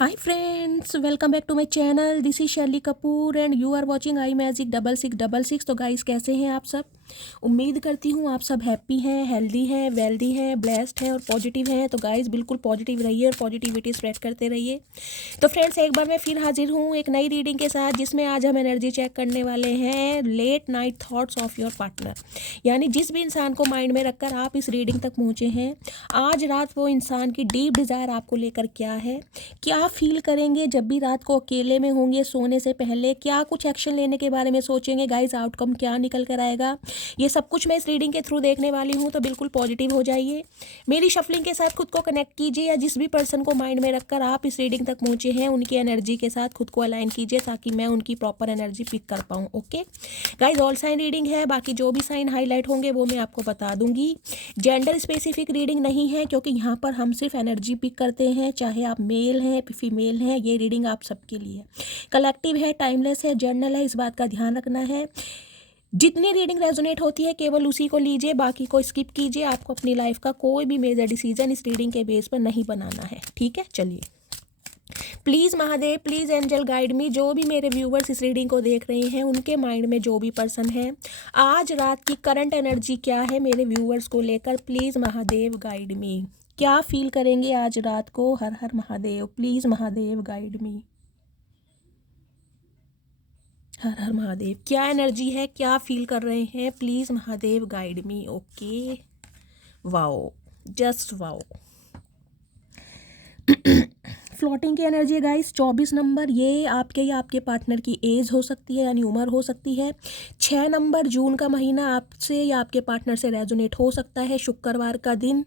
Hi friends, welcome back to my channel. This is Shelly Kapoor and you are watching I magic 6666। तो guys कैसे हैं आप सब? उम्मीद करती हूँ आप सब हैप्पी हैं, हेल्दी हैं, वेल्दी हैं, ब्लेस्ड हैं और पॉजिटिव हैं। तो गाइस बिल्कुल पॉजिटिव रहिए और पॉजिटिविटी स्प्रेड करते रहिए। तो फ्रेंड्स एक बार मैं फिर हाजिर हूँ एक नई रीडिंग के साथ, जिसमें आज हम एनर्जी चेक करने वाले हैं late night thoughts of your partner. यानी जिस भी इंसान को माइंड में रखकर आप इस रीडिंग तक पहुँचे हैं, आज रात वो इंसान की डीप डिज़ायर आपको लेकर क्या है, क्या फील करेंगे जब भी रात को अकेले में होंगे सोने से पहले, क्या कुछ एक्शन लेने के बारे में सोचेंगे, गाइस आउटकम क्या निकल कर आएगा, ये सब कुछ मैं इस रीडिंग के थ्रू देखने वाली हूँ। तो बिल्कुल पॉजिटिव हो जाइए, मेरी शफलिंग के साथ खुद को कनेक्ट कीजिए, या जिस भी पर्सन को माइंड में रखकर आप इस रीडिंग तक पहुँचे हैं उनकी एनर्जी के साथ खुद को अलाइन कीजिए, ताकि मैं उनकी प्रॉपर एनर्जी पिक कर पाऊँ। Okay guys, all sign reading है, बाकी जो भी साइन हाईलाइट होंगे वो मैं आपको बता दूंगी। जेंडर स्पेसिफिक रीडिंग नहीं है, क्योंकि यहाँ पर हम सिर्फ एनर्जी पिक करते हैं, चाहे आप मेल हैं फीमेल हैं, ये रीडिंग आप सबके लिए कलेक्टिव है, टाइमलेस है, जर्नल है, इस बात का ध्यान रखना है। जितनी रीडिंग रेजोनेट होती है केवल उसी को लीजिए, बाकी को स्किप कीजिए। आपको अपनी लाइफ का कोई भी मेजर डिसीजन इस रीडिंग के बेस पर नहीं बनाना है, ठीक है। चलिए, please Mahadev, please angel guide me. जो भी मेरे व्यूवर्स इस रीडिंग को देख रहे हैं, उनके माइंड में जो भी पर्सन है, आज रात की करंट एनर्जी क्या है मेरे व्यूवर्स को लेकर, प्लीज़ महादेव गाइड मी। क्या फील करेंगे आज रात को? हर हर Mahadev, please Mahadev guide me. हर हर महादेव, क्या एनर्जी है, क्या फील कर रहे हैं, please Mahadev guide me. Okay, wow, just wow. Floating की एनर्जी है गाइस। 24 नंबर, ये आपके या आपके पार्टनर की एज हो सकती है, यानी उम्र हो सकती है। 6 नंबर, जून का महीना आपसे या आपके पार्टनर से रेजोनेट हो सकता है, शुक्रवार का दिन।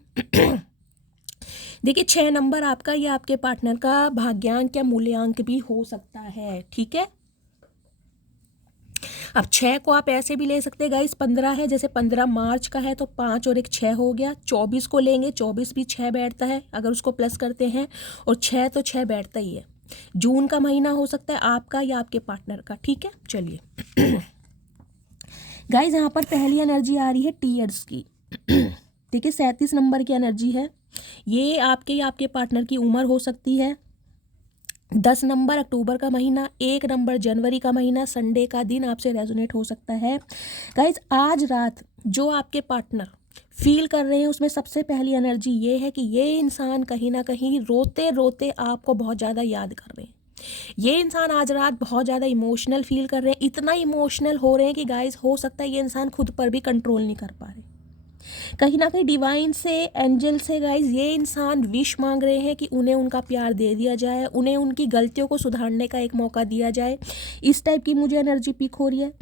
देखिए, 6 नंबर आपका या आपके पार्टनर का भाग्यांक या मूल्यांक भी हो सकता है, ठीक है। अब 6 को आप ऐसे भी ले सकते हैं गाइस, 15 है, जैसे 15 मार्च का है तो 5 और 1 6 हो गया। 24 को लेंगे, 24 भी 6 बैठता है अगर उसको प्लस करते हैं, और 6 तो 6 बैठता ही है। जून का महीना हो सकता है आपका या आपके पार्टनर का, ठीक है। चलिए गाइस, यहाँ पर पहली एनर्जी आ रही है टीयर्स की। ठीक है, 37 नंबर की एनर्जी है। ये आपके या आपके पार्टनर की उम्र हो सकती है। 10 नंबर, अक्टूबर का महीना। 1 नंबर, जनवरी का महीना, संडे का दिन आपसे रेजोनेट हो सकता है। गाइज, आज रात जो आपके पार्टनर फील कर रहे हैं, उसमें सबसे पहली एनर्जी ये है कि ये इंसान कहीं ना कहीं रोते रोते आपको बहुत ज़्यादा याद कर रहे हैं। ये इंसान आज रात बहुत ज़्यादा इमोशनल फील कर रहे हैं, इतना इमोशनल हो रहे हैं कि गाइज हो सकता है ये इंसान खुद पर भी कंट्रोल नहीं कर पा रहे। कहीं ना कहीं डिवाइन से, एंजल से गाइज ये इंसान विश मांग रहे हैं कि उन्हें उनका प्यार दे दिया जाए, उन्हें उनकी गलतियों को सुधारने का एक मौका दिया जाए। इस टाइप की मुझे एनर्जी पिक हो रही है।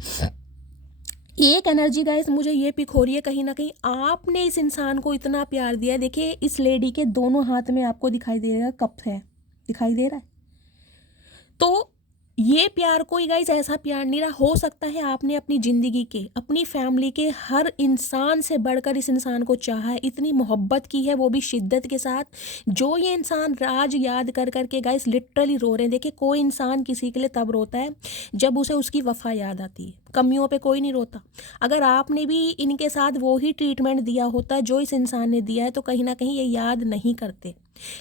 एक एनर्जी गाइस मुझे ये पिक हो रही है, कहीं ना कहीं आपने इस इंसान को इतना प्यार दिया है। देखिए, इस लेडी के दोनों हाथ में आपको दिखाई दे रहा है, कप है, दिखाई दे रहा है। तो ये प्यार कोई गाइज ऐसा प्यार नहीं रहा। हो सकता है आपने अपनी ज़िंदगी के, अपनी फैमिली के हर इंसान से बढ़कर इस इंसान को चाहा है, इतनी मोहब्बत की है, वो भी शिद्दत के साथ। जो ये इंसान राज याद कर करके गाइज लिटरली रो रहे हैं। देखिए, कोई इंसान किसी के लिए तब रोता है जब उसे उसकी वफ़ा याद आती है, कमियों पे कोई नहीं रोता। अगर आपने भी इनके साथ वो ही ट्रीटमेंट दिया होता जो इस इंसान ने दिया है, तो कहीं ना कहीं ये याद नहीं करते।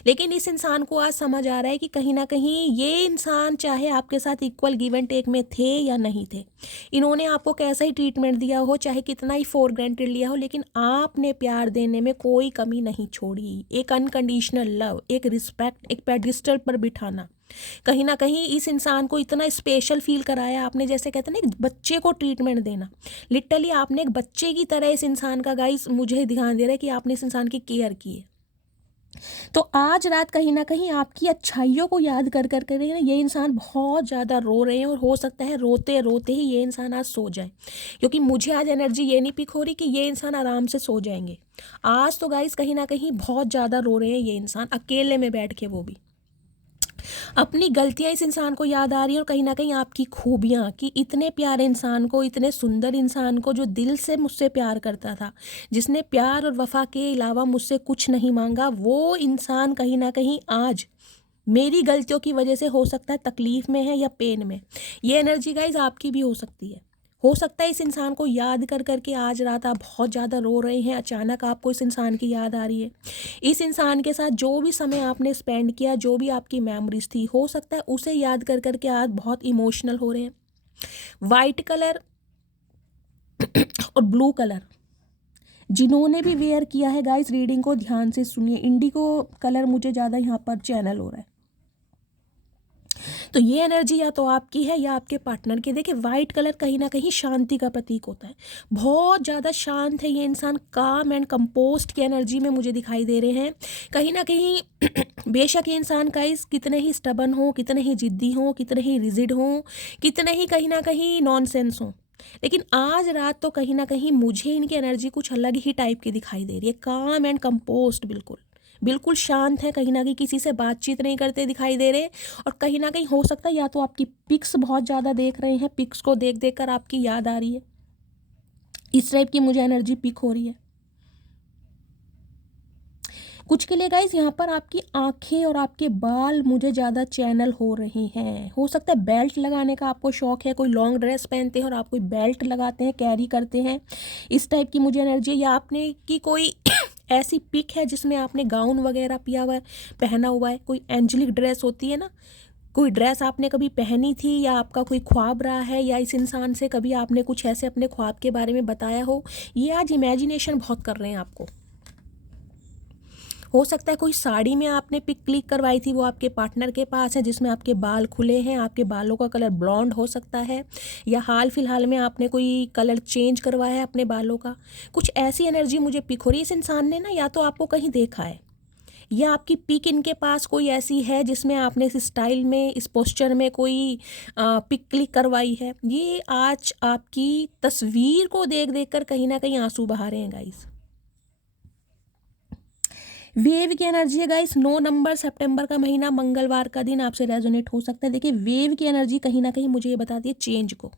लेकिन इस इंसान को आज समझ आ रहा है कि कहीं ना कहीं ये इंसान चाहे आपके साथ इक्वल गिव एंड टेक में थे या नहीं थे, इन्होंने आपको कैसा ही ट्रीटमेंट दिया हो, चाहे कितना ही फॉर ग्रांटेड लिया हो, लेकिन आपने प्यार देने में कोई कमी नहीं छोड़ी। एक अनकंडीशनल लव, एक रिस्पेक्ट, एक पेडिस्टल पर बिठाना, कहीं ना कहीं इस इंसान को इतना स्पेशल फील कराया आपने। जैसे कहते हैं ना, एक बच्चे को ट्रीटमेंट देना, लिटरली आपने एक बच्चे की तरह इस इंसान का गाइस मुझे ध्यान दे रहा है कि आपने इस इंसान की केयर की है। तो आज रात कहीं ना कहीं आपकी अच्छाइयों को याद कर कर कर ये इंसान बहुत ज़्यादा रो रहे हैं, और हो सकता है रोते रोते ही ये इंसान आज सो जाए, क्योंकि मुझे आज एनर्जी ये नहीं पिक हो रही कि ये इंसान आराम से सो जाएंगे। आज तो गाइस कहीं ना कहीं बहुत ज़्यादा रो रहे हैं ये इंसान, अकेले में बैठ के, वो भी अपनी गलतियां इस इंसान को याद आ रही है, और कहीं ना कहीं आपकी खूबियां, कि इतने प्यारे इंसान को, इतने सुंदर इंसान को जो दिल से मुझसे प्यार करता था, जिसने प्यार और वफा के अलावा मुझसे कुछ नहीं मांगा, वो इंसान कहीं ना कहीं आज मेरी गलतियों की वजह से हो सकता है तकलीफ में है या पेन में। ये एनर्जी गाइज आपकी भी हो सकती है। हो सकता है इस इंसान को याद कर करके आज रात आप बहुत ज़्यादा रो रहे हैं, अचानक आपको इस इंसान की याद आ रही है। इस इंसान के साथ जो भी समय आपने स्पेंड किया, जो भी आपकी मेमोरीज थी, हो सकता है उसे याद कर करके आज बहुत इमोशनल हो रहे हैं। वाइट कलर और ब्लू कलर जिन्होंने भी वेयर किया है गाइस, रीडिंग को ध्यान से सुनिए। इंडिगो कलर मुझे ज़्यादा यहाँ पर चैनल हो रहा है, तो ये एनर्जी या तो आपकी है या आपके पार्टनर की। देखिए वाइट कलर कहीं ना कहीं शांति का प्रतीक होता है, बहुत ज़्यादा शांत है ये इंसान, काम एंड कंपोस्ट की एनर्जी में मुझे दिखाई दे रहे हैं कहीं ना कहीं। बेशक ये इंसान गाइस कितने ही स्टबन हो, कितने ही जिद्दी हो, कितने ही रिजिड हो, कितने ही कहीं ना कहीं नॉनसेंस हो, लेकिन आज रात तो कहीं ना कहीं मुझे इनकी एनर्जी कुछ अलग ही टाइप की दिखाई दे रही है। काम एंड कंपोस्ट, बिल्कुल बिल्कुल शांत है, कहीं ना कहीं किसी से बातचीत नहीं करते दिखाई दे रहे। और कहीं ना कहीं हो सकता है या तो आपकी पिक्स बहुत ज़्यादा देख रहे हैं, पिक्स को देख देख कर आपकी याद आ रही है, इस टाइप की मुझे एनर्जी पिक हो रही है। कुछ के लिए गाइस यहाँ पर आपकी आंखें और आपके बाल मुझे ज़्यादा चैनल हो रहे हैं। हो सकता है बेल्ट लगाने का आपको शौक है, कोई लॉन्ग ड्रेस पहनते हैं और आप कोई बेल्ट लगाते हैं, कैरी करते हैं, इस टाइप की मुझे एनर्जी है। या आपने की कोई ऐसी पिक है जिसमें आपने गाउन वगैरह पिया हुआ है, पहना हुआ है, कोई एंजेलिक ड्रेस होती है ना, कोई ड्रेस आपने कभी पहनी थी, या आपका कोई ख्वाब रहा है, या इस इंसान से कभी आपने कुछ ऐसे अपने ख्वाब के बारे में बताया हो। ये आज इमेजिनेशन बहुत कर रहे हैं आपको। हो सकता है कोई साड़ी में आपने पिक क्लिक करवाई थी, वो आपके पार्टनर के पास है, जिसमें आपके बाल खुले हैं, आपके बालों का कलर ब्लॉन्ड हो सकता है, या हाल फिलहाल में आपने कोई कलर चेंज करवाया है अपने बालों का। कुछ ऐसी एनर्जी मुझे पिक हो रही है। इस इंसान ने ना या तो आपको कहीं देखा है, या आपकी पिक इनके पास कोई ऐसी है जिसमें आपने इस स्टाइल में, इस पोस्चर में कोई पिक क्लिक करवाई है। ये आज आपकी तस्वीर को देख देख कर कहीं ना कहीं आंसू बहा रहे हैं गाइस। वेव की एनर्जी है गाइस, 9 नंबर सितंबर का महीना, मंगलवार का दिन आपसे रेजोनेट हो सकता है। देखिए वेव की एनर्जी कहीं ना कहीं मुझे ये बताती है चेंज को,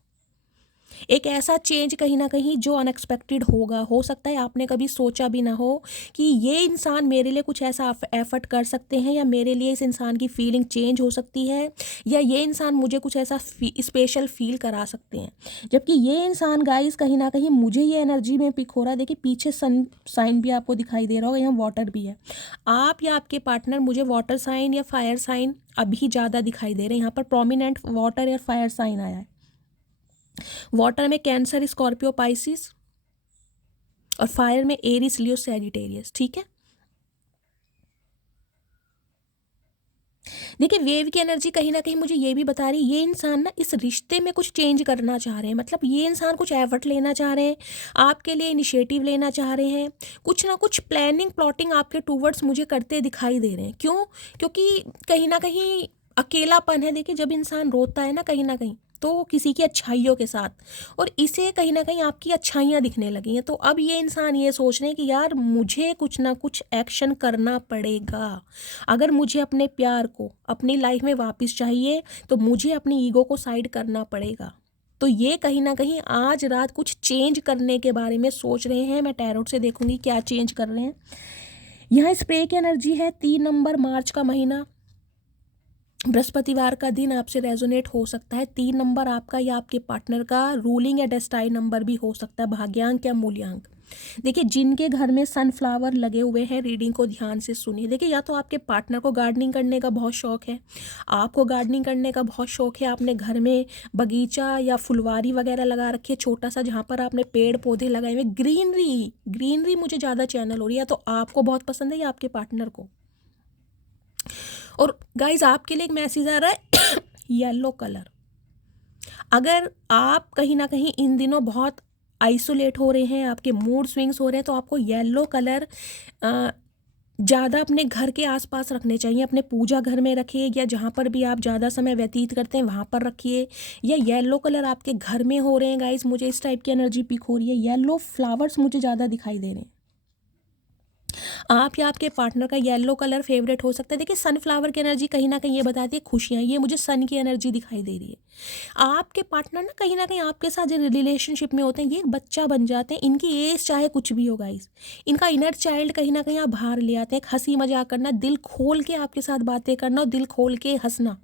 एक ऐसा चेंज कहीं ना कहीं जो अनएक्सपेक्टेड होगा। हो सकता है आपने कभी सोचा भी ना हो कि ये इंसान मेरे लिए कुछ ऐसा एफर्ट कर सकते हैं, या मेरे लिए इस इंसान की फीलिंग चेंज हो सकती है, या ये इंसान मुझे कुछ ऐसा स्पेशल फील करा सकते हैं। जबकि ये इंसान गाइस कहीं ना कहीं मुझे ये एनर्जी में पिक हो रहा है। देखिए पीछे सन साइन भी आपको दिखाई दे रहा होगा, यहाँ वाटर भी है। आप या आपके पार्टनर, मुझे वाटर साइन या फायर साइन अभी ज़्यादा दिखाई दे रहे हैं। यहाँ पर प्रोमिनेंट वाटर या फायर साइन आया है। वाटर में कैंसर, स्कॉर्पियो, पाइसिस, और फायर में एरिस, लियो, सैजिटेरियस। ठीक है, देखिए वेव की एनर्जी कहीं ना कहीं मुझे ये भी बता रही है ये इंसान ना इस रिश्ते में कुछ चेंज करना चाह रहे हैं। मतलब ये इंसान कुछ एफर्ट लेना चाह रहे हैं, आपके लिए इनिशिएटिव लेना चाह रहे हैं, कुछ ना कुछ प्लानिंग प्लॉटिंग आपके टूवर्ड्स मुझे करते दिखाई दे रहे हैं। क्यों? क्योंकि कहीं ना कहीं अकेलापन है। देखिए जब इंसान रोता है ना कहीं तो किसी की अच्छाइयों के साथ, और इसे कहीं ना कहीं आपकी अच्छाइयाँ दिखने लगी हैं। तो अब ये इंसान ये सोच रहे हैं कि यार मुझे कुछ ना कुछ एक्शन करना पड़ेगा। अगर मुझे अपने प्यार को अपनी लाइफ में वापस चाहिए तो मुझे अपनी ईगो को साइड करना पड़ेगा। तो ये कहीं ना कहीं आज रात कुछ चेंज करने के बारे में सोच रहे हैं। मैं टैरोट से देखूंगी क्या चेंज कर रहे हैं। यहाँ स्प्रे की एनर्जी है, 3 नंबर मार्च का महीना, बृहस्पतिवार का दिन आपसे रेजोनेट हो सकता है। 3 नंबर आपका या आपके पार्टनर का रूलिंग या डेस्टाइन नंबर भी हो सकता है, भाग्यांक या मूल्यांक। देखिए जिनके घर में सनफ्लावर लगे हुए हैं, रीडिंग को ध्यान से सुनिए। देखिए या तो आपके पार्टनर को गार्डनिंग करने का बहुत शौक है, आपको गार्डनिंग करने का बहुत शौक है, आपने घर में बगीचा या फुलवारी वगैरह लगा रखी है छोटा सा, जहाँ पर आपने पेड़ पौधे लगाए हुए, ग्रीनरी मुझे ज़्यादा चैनल हो रही है। तो आपको बहुत पसंद है या आपके पार्टनर को। और गाइज आपके लिए एक मैसेज आ रहा है येलो कलर। अगर आप कहीं ना कहीं इन दिनों बहुत आइसोलेट हो रहे हैं, आपके मूड स्विंग्स हो रहे हैं, तो आपको येलो कलर ज़्यादा अपने घर के आसपास रखने चाहिए। अपने पूजा घर में रखिए, या जहाँ पर भी आप ज़्यादा समय व्यतीत करते हैं वहाँ पर रखिए। या येलो कलर आपके घर में हो रहे हैं गाइज, मुझे इस टाइप की एनर्जी पिक हो रही है। येलो फ्लावर्स मुझे ज़्यादा दिखाई दे रहे हैं। आप या आपके पार्टनर का येलो कलर फेवरेट हो सकता है। देखिए सनफ्लावर की एनर्जी कहीं ना कहीं ये बताती है खुशियाँ, ये मुझे सन की एनर्जी दिखाई दे रही है। आपके पार्टनर ना कहीं आपके साथ जो रिलेशनशिप में होते हैं, ये एक बच्चा बन जाते हैं। इनकी एज चाहे कुछ भी हो गाइस, इनका इनर चाइल्ड कहीं ना कहीं आप बाहर ले आते हैं। हंसी मजाक करना, दिल खोल के आपके साथ बातें करना और दिल खोल के हंसना,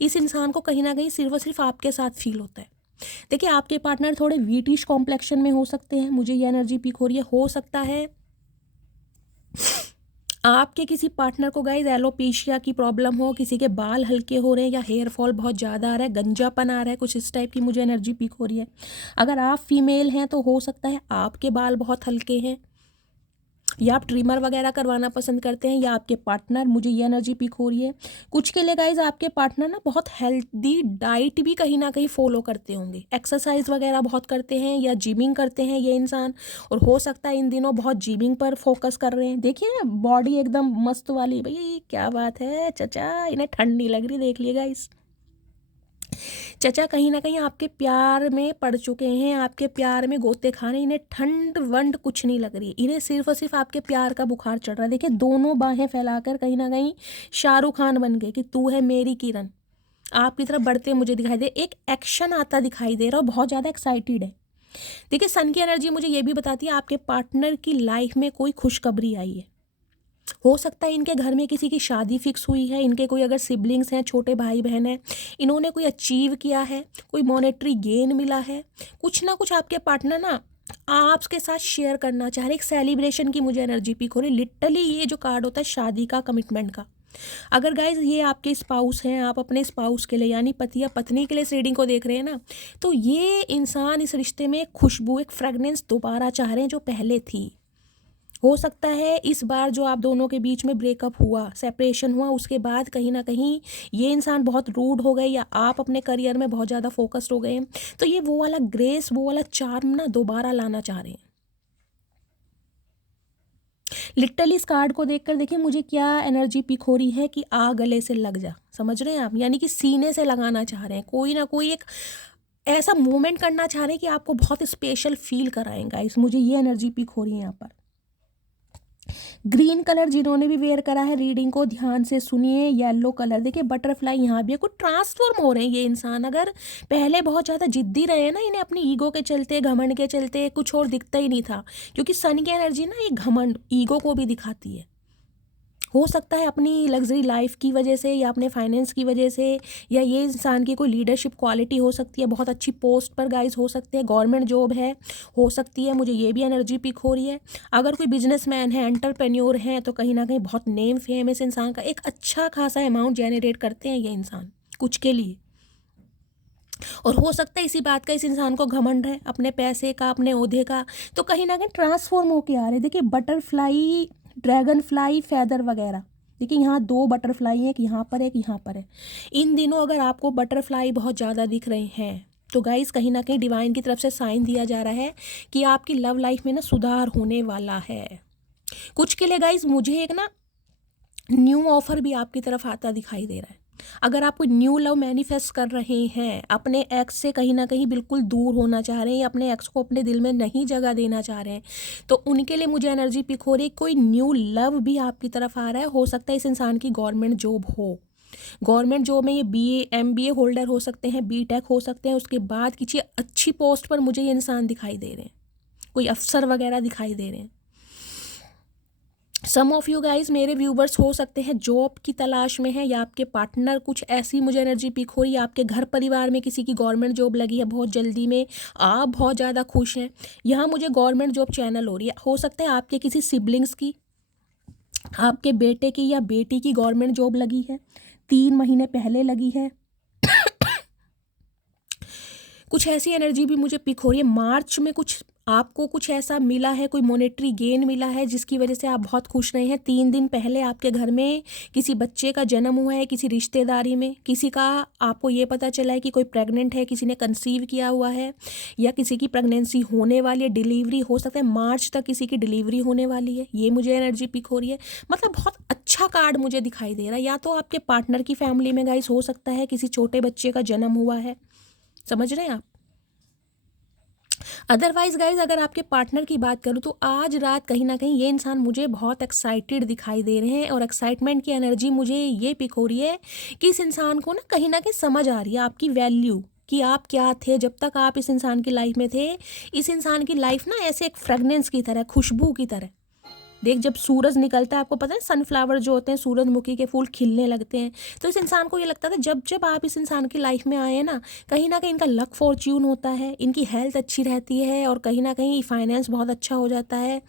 इस इंसान को कहीं ना कहीं सिर्फ और सिर्फ आपके साथ फील होता है। देखिए आपके पार्टनर थोड़े वीटिश कॉम्प्लेक्शन में हो सकते हैं, मुझे ये एनर्जी पिक हो रही है। हो सकता है आपके किसी पार्टनर को गाइज एलोपेशिया की प्रॉब्लम हो, किसी के बाल हल्के हो रहे हैं या हेयर फॉल बहुत ज़्यादा आ रहा है, गंजापन आ रहा है, कुछ इस टाइप की मुझे एनर्जी पिक हो रही है। अगर आप फीमेल हैं तो हो सकता है आपके बाल बहुत हल्के हैं या आप ट्रिमर वगैरह करवाना पसंद करते हैं, या आपके पार्टनर, मुझे ये एनर्जी पिक हो रही है। कुछ के लिए गाइज आपके पार्टनर ना बहुत हेल्दी डाइट भी कहीं ना कहीं फॉलो करते होंगे, एक्सरसाइज वगैरह बहुत करते हैं या जिमिंग करते हैं ये इंसान, और हो सकता है इन दिनों बहुत जिमिंग पर फोकस कर रहे हैं। देखिए ना बॉडी एकदम मस्त वाली, भाई क्या बात है चचा, इन्हें ठंड नहीं लग रही, देख लिए गाइज। चचा कहीं ना कहीं आपके प्यार में पड़ चुके हैं, आपके प्यार में गोते खाने, इन्हें ठंड वंड कुछ नहीं लग रही, इन्हें सिर्फ और सिर्फ आपके प्यार का बुखार चढ़ रहा है। देखिए दोनों बाहें फैलाकर कहीं ना कहीं शाहरुख खान बन गए कि तू है मेरी किरण, आपकी तरफ बढ़ते मुझे दिखाई दे, एक एक्शन आता दिखाई दे रहा और बहुत ज़्यादा एक्साइटेड है। देखिए सन की एनर्जी मुझे ये भी बताती है आपके पार्टनर की लाइफ में कोई खुशखबरी आई है। हो सकता है इनके घर में किसी की शादी फिक्स हुई है, इनके कोई अगर सिबलिंग्स हैं, छोटे भाई बहन हैं, इन्होंने कोई अचीव किया है, कोई मॉनेटरी गेन मिला है, कुछ ना कुछ आपके पार्टनर ना आपके साथ शेयर करना चाह रहे, एक सेलिब्रेशन की मुझे एनर्जी पिक हो रही। लिटरली ये जो कार्ड होता है शादी का, कमिटमेंट का, अगर गाइज ये आपके स्पाउस हैं, आप अपने स्पाउस के लिए यानी पति या पत्नी के लिए इस रीडिंग को देख रहे हैं ना, तो ये इंसान इस रिश्ते में एक खुशबू, एक फ्रेगनेंस दोबारा चाह रहे हैं जो पहले थी। हो सकता है इस बार जो आप दोनों के बीच में ब्रेकअप हुआ, सेपरेशन हुआ, उसके बाद कहीं ना कहीं ये इंसान बहुत रूड हो गए या आप अपने करियर में बहुत ज़्यादा फोकस्ड हो गए, तो ये वो वाला ग्रेस, वो वाला चार्म ना दोबारा लाना चाह रहे हैं। लिटरली इस कार्ड को देखकर देखिए मुझे क्या एनर्जी पिक हो रही है कि आ गले से लग जा, समझ रहे हैं आप, यानी कि सीने से लगाना चाह रहे हैं, कोई ना कोई एक ऐसा मूवमेंट करना चाह रहे हैं कि आपको बहुत स्पेशल फील कराएंगा। इस मुझे ये एनर्जी पिक हो रही है यहाँ पर। ग्रीन कलर जिन्होंने भी वेयर करा है रीडिंग को ध्यान से सुनिए। येलो कलर देखिए बटरफ्लाई यहाँ भी है, कुछ ट्रांसफॉर्म हो रहे हैं ये इंसान। अगर पहले बहुत ज़्यादा जिद्दी रहे हैं ना, इन्हें अपनी ईगो के चलते, घमंड के चलते कुछ और दिखता ही नहीं था, क्योंकि सन की एनर्जी ना ये घमंड ईगो को भी दिखाती है। हो सकता है अपनी लग्जरी लाइफ की वजह से या अपने फाइनेंस की वजह से, या ये इंसान की कोई लीडरशिप क्वालिटी हो सकती है, बहुत अच्छी पोस्ट पर गाइज हो सकते हैं, गवर्नमेंट जॉब है हो सकती है, मुझे ये भी एनर्जी पिक हो रही है। अगर कोई बिजनेसमैन है, एंटरप्रेन्योर है, तो कहीं ना कहीं बहुत नेम फेम इस इंसान का, एक अच्छा खासा अमाउंट जेनरेट करते हैं ये इंसान कुछ के लिए। और हो सकता है इसी बात का इस इंसान को घमंड है अपने पैसे का, अपने ओहदे का, तो कहीं ना कहीं ट्रांसफॉर्म होके आ रहे। देखिए बटरफ्लाई, ड्रैगन फ्लाई, फैदर वगैरह, देखिए यहाँ दो बटरफ्लाई हैं, एक यहाँ पर एक यहाँ पर है। इन दिनों अगर आपको बटरफ्लाई बहुत ज़्यादा दिख रहे हैं तो गाइस कहीं ना कहीं डिवाइन की तरफ से साइन दिया जा रहा है कि आपकी लव लाइफ में ना सुधार होने वाला है। कुछ के लिए गाइस मुझे एक ना न्यू ऑफर भी आपकी तरफ आता दिखाई दे रहा है। अगर आप कोई न्यू लव मैनिफेस्ट कर रहे हैं, अपने एक्स से कहीं ना कहीं बिल्कुल दूर होना चाह रहे हैं या अपने एक्स को अपने दिल में नहीं जगह देना चाह रहे हैं, तो उनके लिए मुझे एनर्जी पिक हो रही है, कोई न्यू लव भी आपकी तरफ आ रहा है। हो सकता है इस इंसान की गवर्नमेंट जॉब हो, गवर्नमेंट जॉब में ये BA MBA होल्डर हो सकते हैं, BTech हो सकते हैं, उसके बाद किसी अच्छी पोस्ट पर मुझे ये इंसान दिखाई दे रहे हैं, कोई अफसर वगैरह दिखाई दे रहे हैं। सम ऑफ यू गाइज मेरे व्यूवर्स हो सकते हैं जॉब की तलाश में है, या आपके पार्टनर कुछ ऐसी मुझे एनर्जी पिक हो रही है, आपके घर परिवार में किसी की गवर्नमेंट जॉब लगी है बहुत जल्दी में, आप बहुत ज़्यादा खुश हैं। यहाँ मुझे गवर्नमेंट जॉब चैनल हो रही है। हो सकता है आपके किसी सिबलिंग्स की, आपके बेटे की या बेटी की गवर्नमेंट जॉब लगी है, 3 महीने पहले लगी है। कुछ ऐसी एनर्जी भी मुझे पिक हो रही है। मार्च में कुछ आपको कुछ ऐसा मिला है, कोई मॉनेटरी गेन मिला है जिसकी वजह से आप बहुत खुश रहे हैं। 3 दिन पहले आपके घर में किसी बच्चे का जन्म हुआ है, किसी रिश्तेदारी में किसी का, आपको ये पता चला है कि कोई प्रेग्नेंट है, किसी ने कंसीव किया हुआ है, या किसी की प्रेगनेंसी होने वाली है, डिलीवरी हो सकता है मार्च तक किसी की डिलीवरी होने वाली है, ये मुझे एनर्जी पिक हो रही है। मतलब बहुत अच्छा कार्ड मुझे दिखाई दे रहा है। या तो आपके पार्टनर की फैमिली में गाइस हो सकता है किसी छोटे बच्चे का जन्म हुआ है, समझ रहे हैं आप। अदरवाइज गाइज अगर आपके पार्टनर की बात करूँ तो आज रात कहीं ना कहीं ये इंसान मुझे बहुत एक्साइटेड दिखाई दे रहे हैं, और एक्साइटमेंट की एनर्जी मुझे ये पिक हो रही है कि इस इंसान को ना कहीं ना कहीं समझ आ रही है आपकी वैल्यू, कि आप क्या थे जब तक आप इस इंसान की लाइफ में थे। इस इंसान की लाइफ ना ऐसे एक फ्रेगनेंस की तरह, खुशबू की तरह, देख, जब सूरज निकलता है, आपको पता है सनफ्लावर जो होते हैं, सूरजमुखी के फूल खिलने लगते हैं, तो इस इंसान को ये लगता था जब जब आप इस इंसान की लाइफ में आए हैं ना कहीं इनका लक फॉर्च्यून होता है, इनकी हेल्थ अच्छी रहती है, और कहीं ना कहीं फाइनेंस बहुत अच्छा हो जाता है,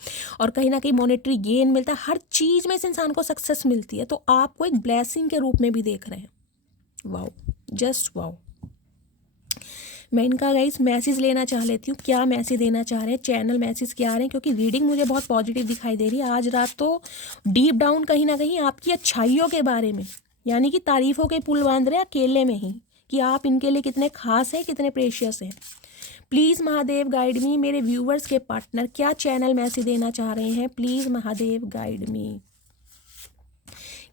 और कहीं ना कहीं मॉनेटरी गेन मिलता है, हर चीज़ में इस इंसान को सक्सेस मिलती है। तो आपको एक ब्लेसिंग के रूप में भी देख रहे हैं। Wow, just wow. मैं इनका गाइस मैसेज लेना चाह लेती हूँ, क्या मैसेज देना चाह रहे हैं, चैनल मैसेज क्या आ रहे हैं, क्योंकि रीडिंग मुझे बहुत पॉजिटिव दिखाई दे रही है। आज रात तो डीप डाउन कहीं ना कहीं आपकी अच्छाइयों के बारे में, यानी कि तारीफ़ों के पुल बांध रहे हैं अकेले में ही, कि आप इनके लिए कितने खास हैं, कितने प्रेशियस हैं। प्लीज़ महादेव गाइड मी। मेरे व्यूवर्स के पार्टनर क्या चैनल मैसेज देना चाह रहे हैं? प्लीज़ महादेव गाइड मी।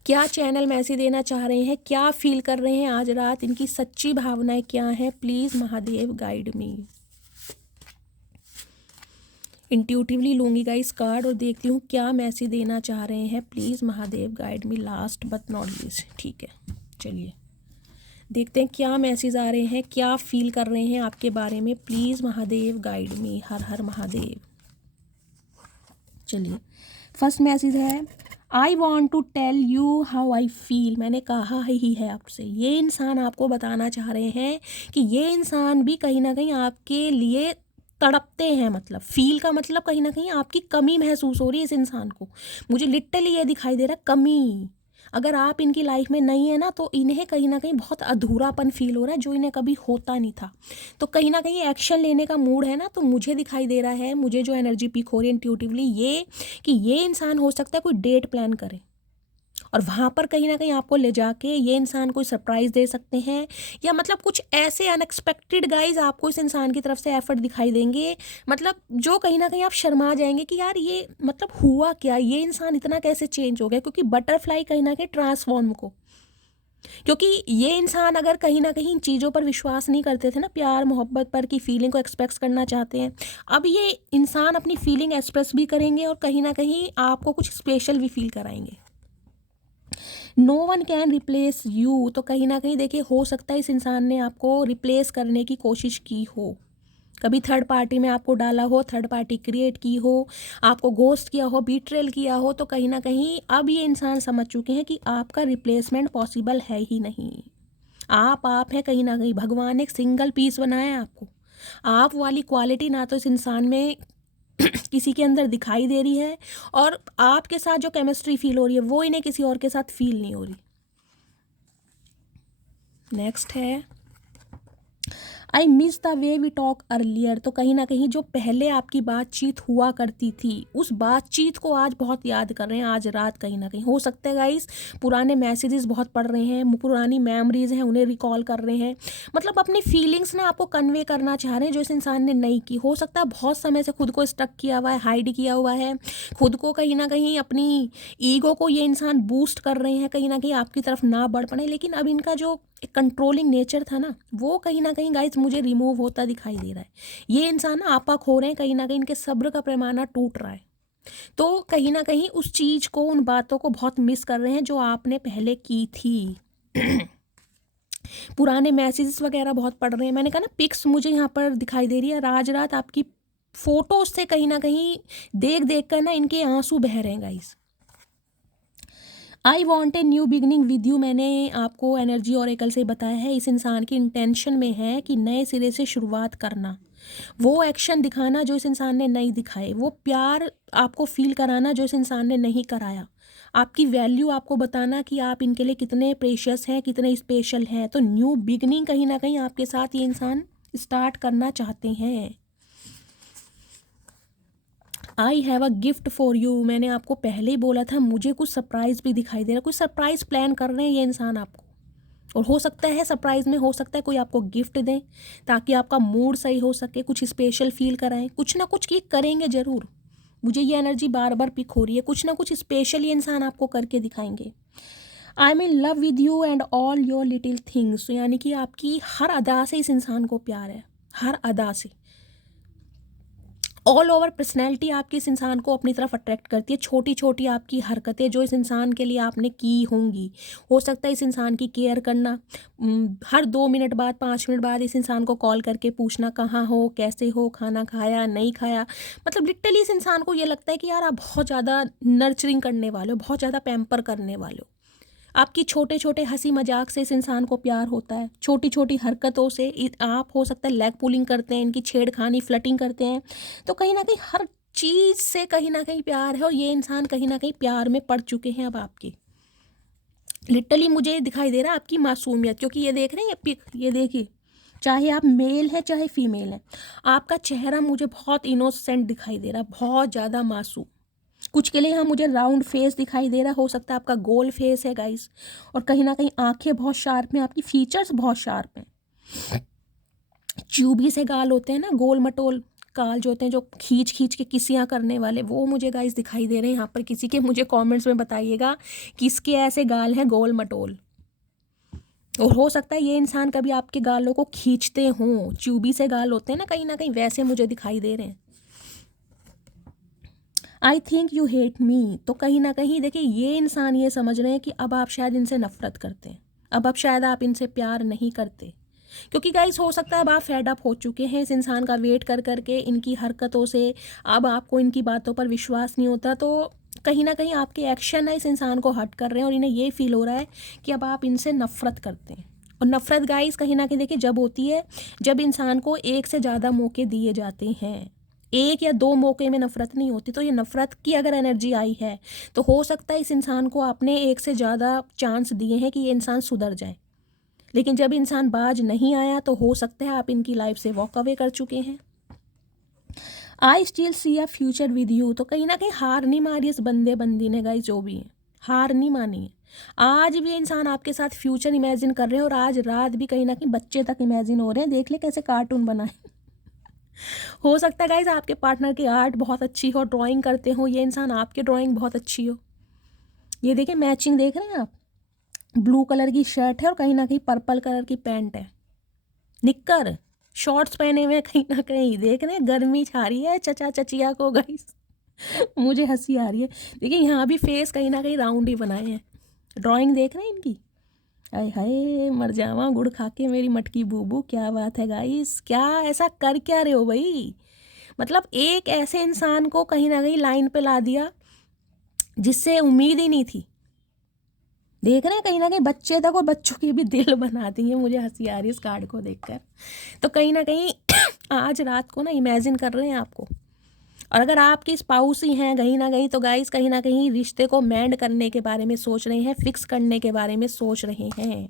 क्या चैनल मैसेज देना चाह रहे हैं, क्या फील कर रहे हैं आज रात, इनकी सच्ची भावनाएं क्या हैं? Please Mahadev guide me. Intuitively लूँगी गाइस कार्ड और देखती हूँ क्या मैसेज देना चाह रहे हैं। Please Mahadev guide me, last but not least. ठीक है, चलिए देखते हैं क्या मैसेज आ रहे हैं, क्या फील कर रहे हैं आपके बारे में। Please Mahadev guide me. हर हर महादेव। चलिए, फर्स्ट मैसेज है, I want to tell you how I feel. मैंने कहा ही है आपसे, ये इंसान आपको बताना चाह रहे हैं कि ये इंसान भी कहीं ना कहीं आपके लिए तड़पते हैं। मतलब फील का मतलब कहीं ना कहीं आपकी कमी महसूस हो रही है इस इंसान को। मुझे लिटरली ये दिखाई दे रहा है, कमी। अगर आप इनकी लाइफ में नहीं है ना तो इन्हें कहीं ना कहीं बहुत अधूरापन फील हो रहा है, जो इन्हें कभी होता नहीं था। तो कहीं ना कहीं एक्शन लेने का मूड है ना, तो मुझे दिखाई दे रहा है, मुझे जो एनर्जी पिक हो रही है इंट्यूटिवली ये, कि ये इंसान हो सकता है कोई डेट प्लान करे और वहाँ पर कहीं ना कहीं आपको ले जाके ये इंसान कोई सरप्राइज़ दे सकते हैं, या मतलब कुछ ऐसे अनएक्सपेक्टेड गाइज आपको इस इंसान की तरफ से एफर्ट दिखाई देंगे, मतलब जो कहीं ना कहीं आप शर्मा जाएंगे कि यार ये मतलब हुआ क्या, ये इंसान इतना कैसे चेंज हो गया। क्योंकि बटरफ्लाई कहीं ना कहीं ट्रांसफॉर्म को, क्योंकि ये इंसान अगर कहीं ना कहीं इन चीज़ों पर विश्वास नहीं करते थे ना, प्यार मोहब्बत पर, की फीलिंग को एक्सप्रेस करना चाहते हैं, अब ये इंसान अपनी फीलिंग एक्सप्रेस भी करेंगे और कहीं ना कहीं आपको कुछ स्पेशल भी फील कराएंगे। No one can replace you. तो कहीं ना कहीं देखिए, हो सकता है इस इंसान ने आपको रिप्लेस करने की कोशिश की हो, कभी थर्ड पार्टी में आपको डाला हो, थर्ड पार्टी क्रिएट की हो, आपको घोस्ट किया हो, बीट्रेल किया हो। तो कहीं ना कहीं अब ये इंसान समझ चुके हैं कि आपका रिप्लेसमेंट पॉसिबल है ही नहीं। आप हैं कहीं ना कहीं, भगवान ने एक सिंगल पीस बनाया है आपको। आप वाली क्वालिटी ना तो इस इंसान में किसी के अंदर दिखाई दे रही है, और आपके साथ जो केमिस्ट्री फील हो रही है वो इन्हें किसी और के साथ फील नहीं हो रही। नेक्स्ट है, I miss the way we talk earlier. तो कहीं ना कहीं जो पहले आपकी बातचीत हुआ करती थी, उस बातचीत को आज बहुत याद कर रहे हैं आज रात। कहीं ना कहीं हो सकता है गाइस पुराने मैसेजेस बहुत पढ़ रहे हैं, पुरानी मेमोरीज हैं उन्हें रिकॉल कर रहे हैं, मतलब अपनी फीलिंग्स ना आपको कन्वे करना चाह रहे हैं जो इस इंसान ने नहीं की। हो सकता है बहुत समय से खुद को स्टक किया हुआ है, हाइड किया हुआ है खुद को, कहीं ना कहीं अपनी ईगो को ये इंसान बूस्ट कर रहे हैं, कहीं ना कहीं आपकी तरफ ना बढ़ पाए। लेकिन अब इनका जो एक कंट्रोलिंग नेचर था ना, वो कहीं ना कहीं गाइस मुझे रिमूव होता दिखाई दे रहा है। ये इंसान आपा खो रहे हैं, कहीं ना कहीं इनके सब्र का पैमाना टूट रहा है। तो कहीं ना कहीं उस चीज़ को, उन बातों को बहुत मिस कर रहे हैं जो आपने पहले की थी। पुराने मैसेजेस वगैरह बहुत पढ़ रहे हैं। मैंने कहा ना, पिक्स मुझे यहाँ पर दिखाई दे रही है, आज रात आपकी फोटोज से कहीं ना कहीं देख देख कर ना इनके आंसू बह रहे हैं guys. I want a new beginning with you. मैंने आपको एनर्जी ऑरेकल से बताया है, इस इंसान की इंटेंशन में है कि नए सिरे से शुरुआत करना, वो एक्शन दिखाना जो इस इंसान ने नहीं दिखाए, वो प्यार आपको फील कराना जो इस इंसान ने नहीं कराया, आपकी वैल्यू आपको बताना कि आप इनके लिए कितने प्रेशियस हैं, कितने स्पेशल हैं। तो न्यू बिगनिंग कहीं ना कहीं आपके साथ ये इंसान स्टार्ट करना चाहते हैं। I have a gift for you. मैंने आपको पहले ही बोला था, मुझे कुछ सरप्राइज़ भी दिखाई दे रहा है, कुछ सरप्राइज़ प्लान कर रहे हैं ये इंसान आपको, और हो सकता है सरप्राइज़ में हो सकता है कोई आपको गिफ्ट दें ताकि आपका मूड सही हो सके, कुछ स्पेशल फील कराएं, कुछ ना कुछ ये करेंगे ज़रूर। मुझे ये एनर्जी बार बार पिक हो रही है, कुछ ना कुछ स्पेशल ये इंसान आपको करके दिखाएंगे। I am in love with you and all your little things. यानी कि आपकी हर अदा से इस इंसान को प्यार है, हर अदा से। ऑल ओवर पर्सनैलिटी आपकी इस इंसान को अपनी तरफ अट्रैक्ट करती है। छोटी छोटी आपकी हरकतें जो इस इंसान के लिए आपने की होंगी, हो सकता है इस इंसान की केयर करना, हर 2 मिनट बाद 5 मिनट बाद इस इंसान को कॉल करके पूछना कहाँ हो, कैसे हो, खाना खाया नहीं खाया। मतलब लिटरली इस इंसान को ये लगता है कि यार आप बहुत ज़्यादा नर्चरिंग करने वाले हो, बहुत ज़्यादा पैम्पर करने वाले हो। आपकी छोटे छोटे हंसी मजाक से इस इंसान को प्यार होता है, छोटी छोटी हरकतों से आप हो सकता है लेग पुलिंग करते हैं, इनकी छेड़खानी फ्लटिंग करते हैं। तो कहीं ना कहीं हर चीज़ से कहीं ना कहीं प्यार है, और ये इंसान कहीं ना कहीं प्यार में पड़ चुके हैं अब आपकी। लिटरली मुझे दिखाई दे रहा है आपकी मासूमियत, क्योंकि ये देख रहे हैं ये पिक, ये देखिए, चाहे आप मेल हैं चाहे फीमेल हैं, आपका चेहरा मुझे बहुत इनोसेंट दिखाई दे रहा है, बहुत ज़्यादा मासूम। कुछ के लिए यहाँ मुझे राउंड फेस दिखाई दे रहा, हो सकता है आपका गोल फेस है गाइस, और कहीं ना कहीं आंखें बहुत शार्प हैं, आपकी फीचर्स बहुत शार्प हैं। च्यूबी से गाल होते हैं ना, गोल मटोल गाल जो होते हैं, जो खींच खींच के किसियाँ करने वाले, वो मुझे गाइस दिखाई दे रहे हैं यहाँ पर किसी के। मुझे कमेंट्स में बताइएगा किसके ऐसे गाल हैं गोल मटोल। और हो सकता है ये इंसान कभी आपके गालों को खींचते हों, च्यूबी से गाल होते हैं ना कहीं वैसे मुझे दिखाई दे रहे हैं। I think you hate me, तो कहीं ना कहीं देखिए ये इंसान ये समझ रहे हैं कि अब आप शायद इनसे नफरत करते हैं, अब शायद आप इनसे प्यार नहीं करते, क्योंकि गाइस हो सकता है अब आप फेड अप हो चुके हैं इस इंसान का वेट कर करके, इनकी हरकतों से। अब आपको इनकी बातों पर विश्वास नहीं होता, तो कहीं ना कहीं आपके एक्शन है इस इंसान को हर्ट कर रहे हैं, और इन्हें ये फील हो रहा है कि अब आप इनसे नफरत करते हैं। और नफरत गाइस कहीं ना कहीं देखिए जब होती है, जब इंसान को एक से ज़्यादा मौके दिए जाते हैं। एक या दो मौके में नफरत नहीं होती, तो ये नफरत की अगर एनर्जी आई है तो हो सकता है इस इंसान को आपने एक से ज़्यादा चांस दिए हैं कि ये इंसान सुधर जाए, लेकिन जब इंसान बाज नहीं आया तो हो सकता है आप इनकी लाइफ से वॉक अवे कर चुके हैं। I still see a future with you, तो कहीं ना कहीं हार नहीं मारी इस बंदे बंदी ने गाइस, जो भी है हार नहीं मानी है। आज भी ये इंसान आपके साथ फ्यूचर इमेजिन कर रहे हैं, और आज रात भी कहीं ना कहीं बच्चे तक इमेजिन हो रहे हैं, देख ले कैसे कार्टून बनाए। हो सकता है गाइज आपके पार्टनर की आर्ट बहुत अच्छी हो, ड्राइंग करते हो, ये इंसान आपकी ड्राइंग बहुत अच्छी हो। ये देखिए मैचिंग देख रहे हैं आप, ब्लू कलर की शर्ट है और कहीं ना कहीं पर्पल कलर की पैंट है, निक्कर शॉर्ट्स पहने हुए हैं, कहीं ना कहीं देख रहे हैं गर्मी छा रही है चचा चचिया को गाइस। मुझे हंसी आ रही है। देखिए यहाँ भी फेस कहीं ना कहीं राउंड ही बनाए हैं, ड्राइंग देख रहे हैं इनकी। हाय हाय मर जावा गुड़ खा के मेरी मटकी बूबू, क्या बात है गाइस, क्या ऐसा कर क्या रहे हो भाई। मतलब एक ऐसे इंसान को कहीं ना कहीं लाइन पे ला दिया जिससे उम्मीद ही नहीं थी। देख रहे हैं कहीं ना कहीं बच्चे तक और बच्चों के भी दिल बना देंगे। मुझे हंसी आ रही है इस कार्ड को देखकर। तो कहीं ना कहीं आज रात को ना इमेजिन कर रहे हैं आपको, और अगर आपकी स्पाउस ही हैं कहीं ना कहीं, तो गाइस कहीं ना कहीं रिश्ते को मेंड करने के बारे में सोच रहे हैं, फिक्स करने के बारे में सोच रहे हैं।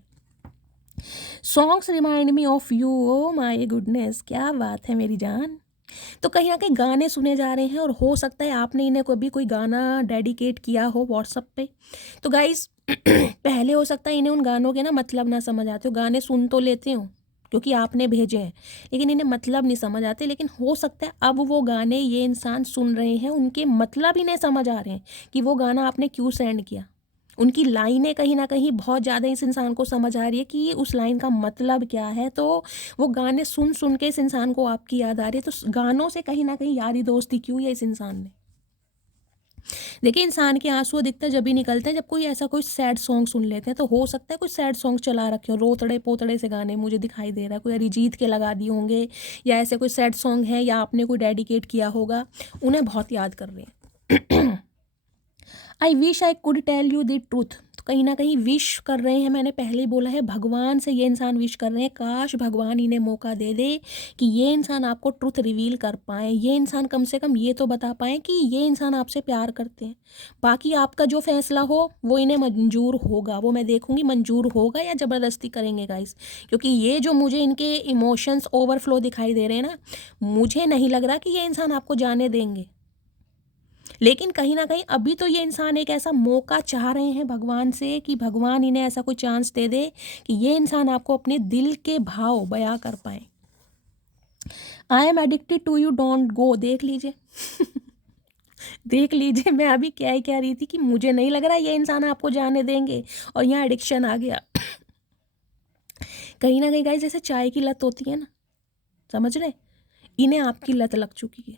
Songs remind me of you, oh my goodness, क्या बात है मेरी जान। तो कहीं ना कहीं गाने सुने जा रहे हैं, और हो सकता है आपने इन्हें कभी कोई गाना डेडिकेट किया हो व्हाट्सएप पे। तो गाइस पहले हो सकता है इन्हें उन गानों के ना मतलब ना समझ आते हो, गाने सुन तो लेते हो क्योंकि आपने भेजे हैं, लेकिन इन्हें मतलब नहीं समझ आते। लेकिन हो सकता है अब वो गाने ये इंसान सुन रहे हैं, उनके मतलब इन्हें समझ आ रहे हैं कि वो गाना आपने क्यों सेंड किया। उनकी लाइनें कहीं ना कहीं बहुत ज़्यादा इस इंसान को समझ आ रही है कि उस लाइन का मतलब क्या है। तो वो गाने सुन सुन के इस इंसान को आपकी याद आ रही है। तो गानों से कहीं ना कहीं यारी दोस्ती क्यों है इस इंसान ने। देखिए इंसान के आंसू अधिकतर जब भी निकलते हैं जब कोई ऐसा कोई सैड सॉन्ग सुन लेते हैं। तो हो सकता है कोई सैड सॉन्ग चला रखे हो, रोतड़े पोतड़े से गाने मुझे दिखाई दे रहा है, कोई अरिजीत के लगा दिए होंगे, या ऐसे कोई सैड सॉन्ग है, या आपने कोई डेडिकेट किया होगा, उन्हें बहुत याद कर रहे हैं। I wish I could tell you the truth, तो कहीं ना कहीं विश कर रहे हैं, मैंने पहले ही बोला है भगवान से ये इंसान विश कर रहे हैं, काश भगवान इन्हें मौका दे दे कि ये इंसान आपको ट्रूथ रिवील कर पाए, ये इंसान कम से कम ये तो बता पाएँ कि ये इंसान आपसे प्यार करते हैं। बाकी आपका जो फैसला हो वो इन्हें मंजूर होगा, वो मैं देखूंगी मंजूर होगा या ज़बरदस्ती करेंगे गाइस। क्योंकि ये जो मुझे इनके इमोशंस ओवरफ्लो दिखाई दे रहे हैं ना, मुझे नहीं लग रहा कि ये इंसान आपको जाने देंगे। लेकिन कहीं ना कहीं अभी तो ये इंसान एक ऐसा मौका चाह रहे हैं भगवान से कि भगवान इन्हें ऐसा कोई चांस दे दे कि ये इंसान आपको अपने दिल के भाव बयां कर पाए। I am addicted to you don't go, देख लीजिए देख लीजिए मैं अभी क्या ही कह रही थी कि मुझे नहीं लग रहा ये इंसान आपको जाने देंगे, और यहाँ एडिक्शन आ गया। कहीं ना कहीं गाइस जैसे चाय की लत होती है ना, समझ रहे, इन्हें आपकी लत लग चुकी है।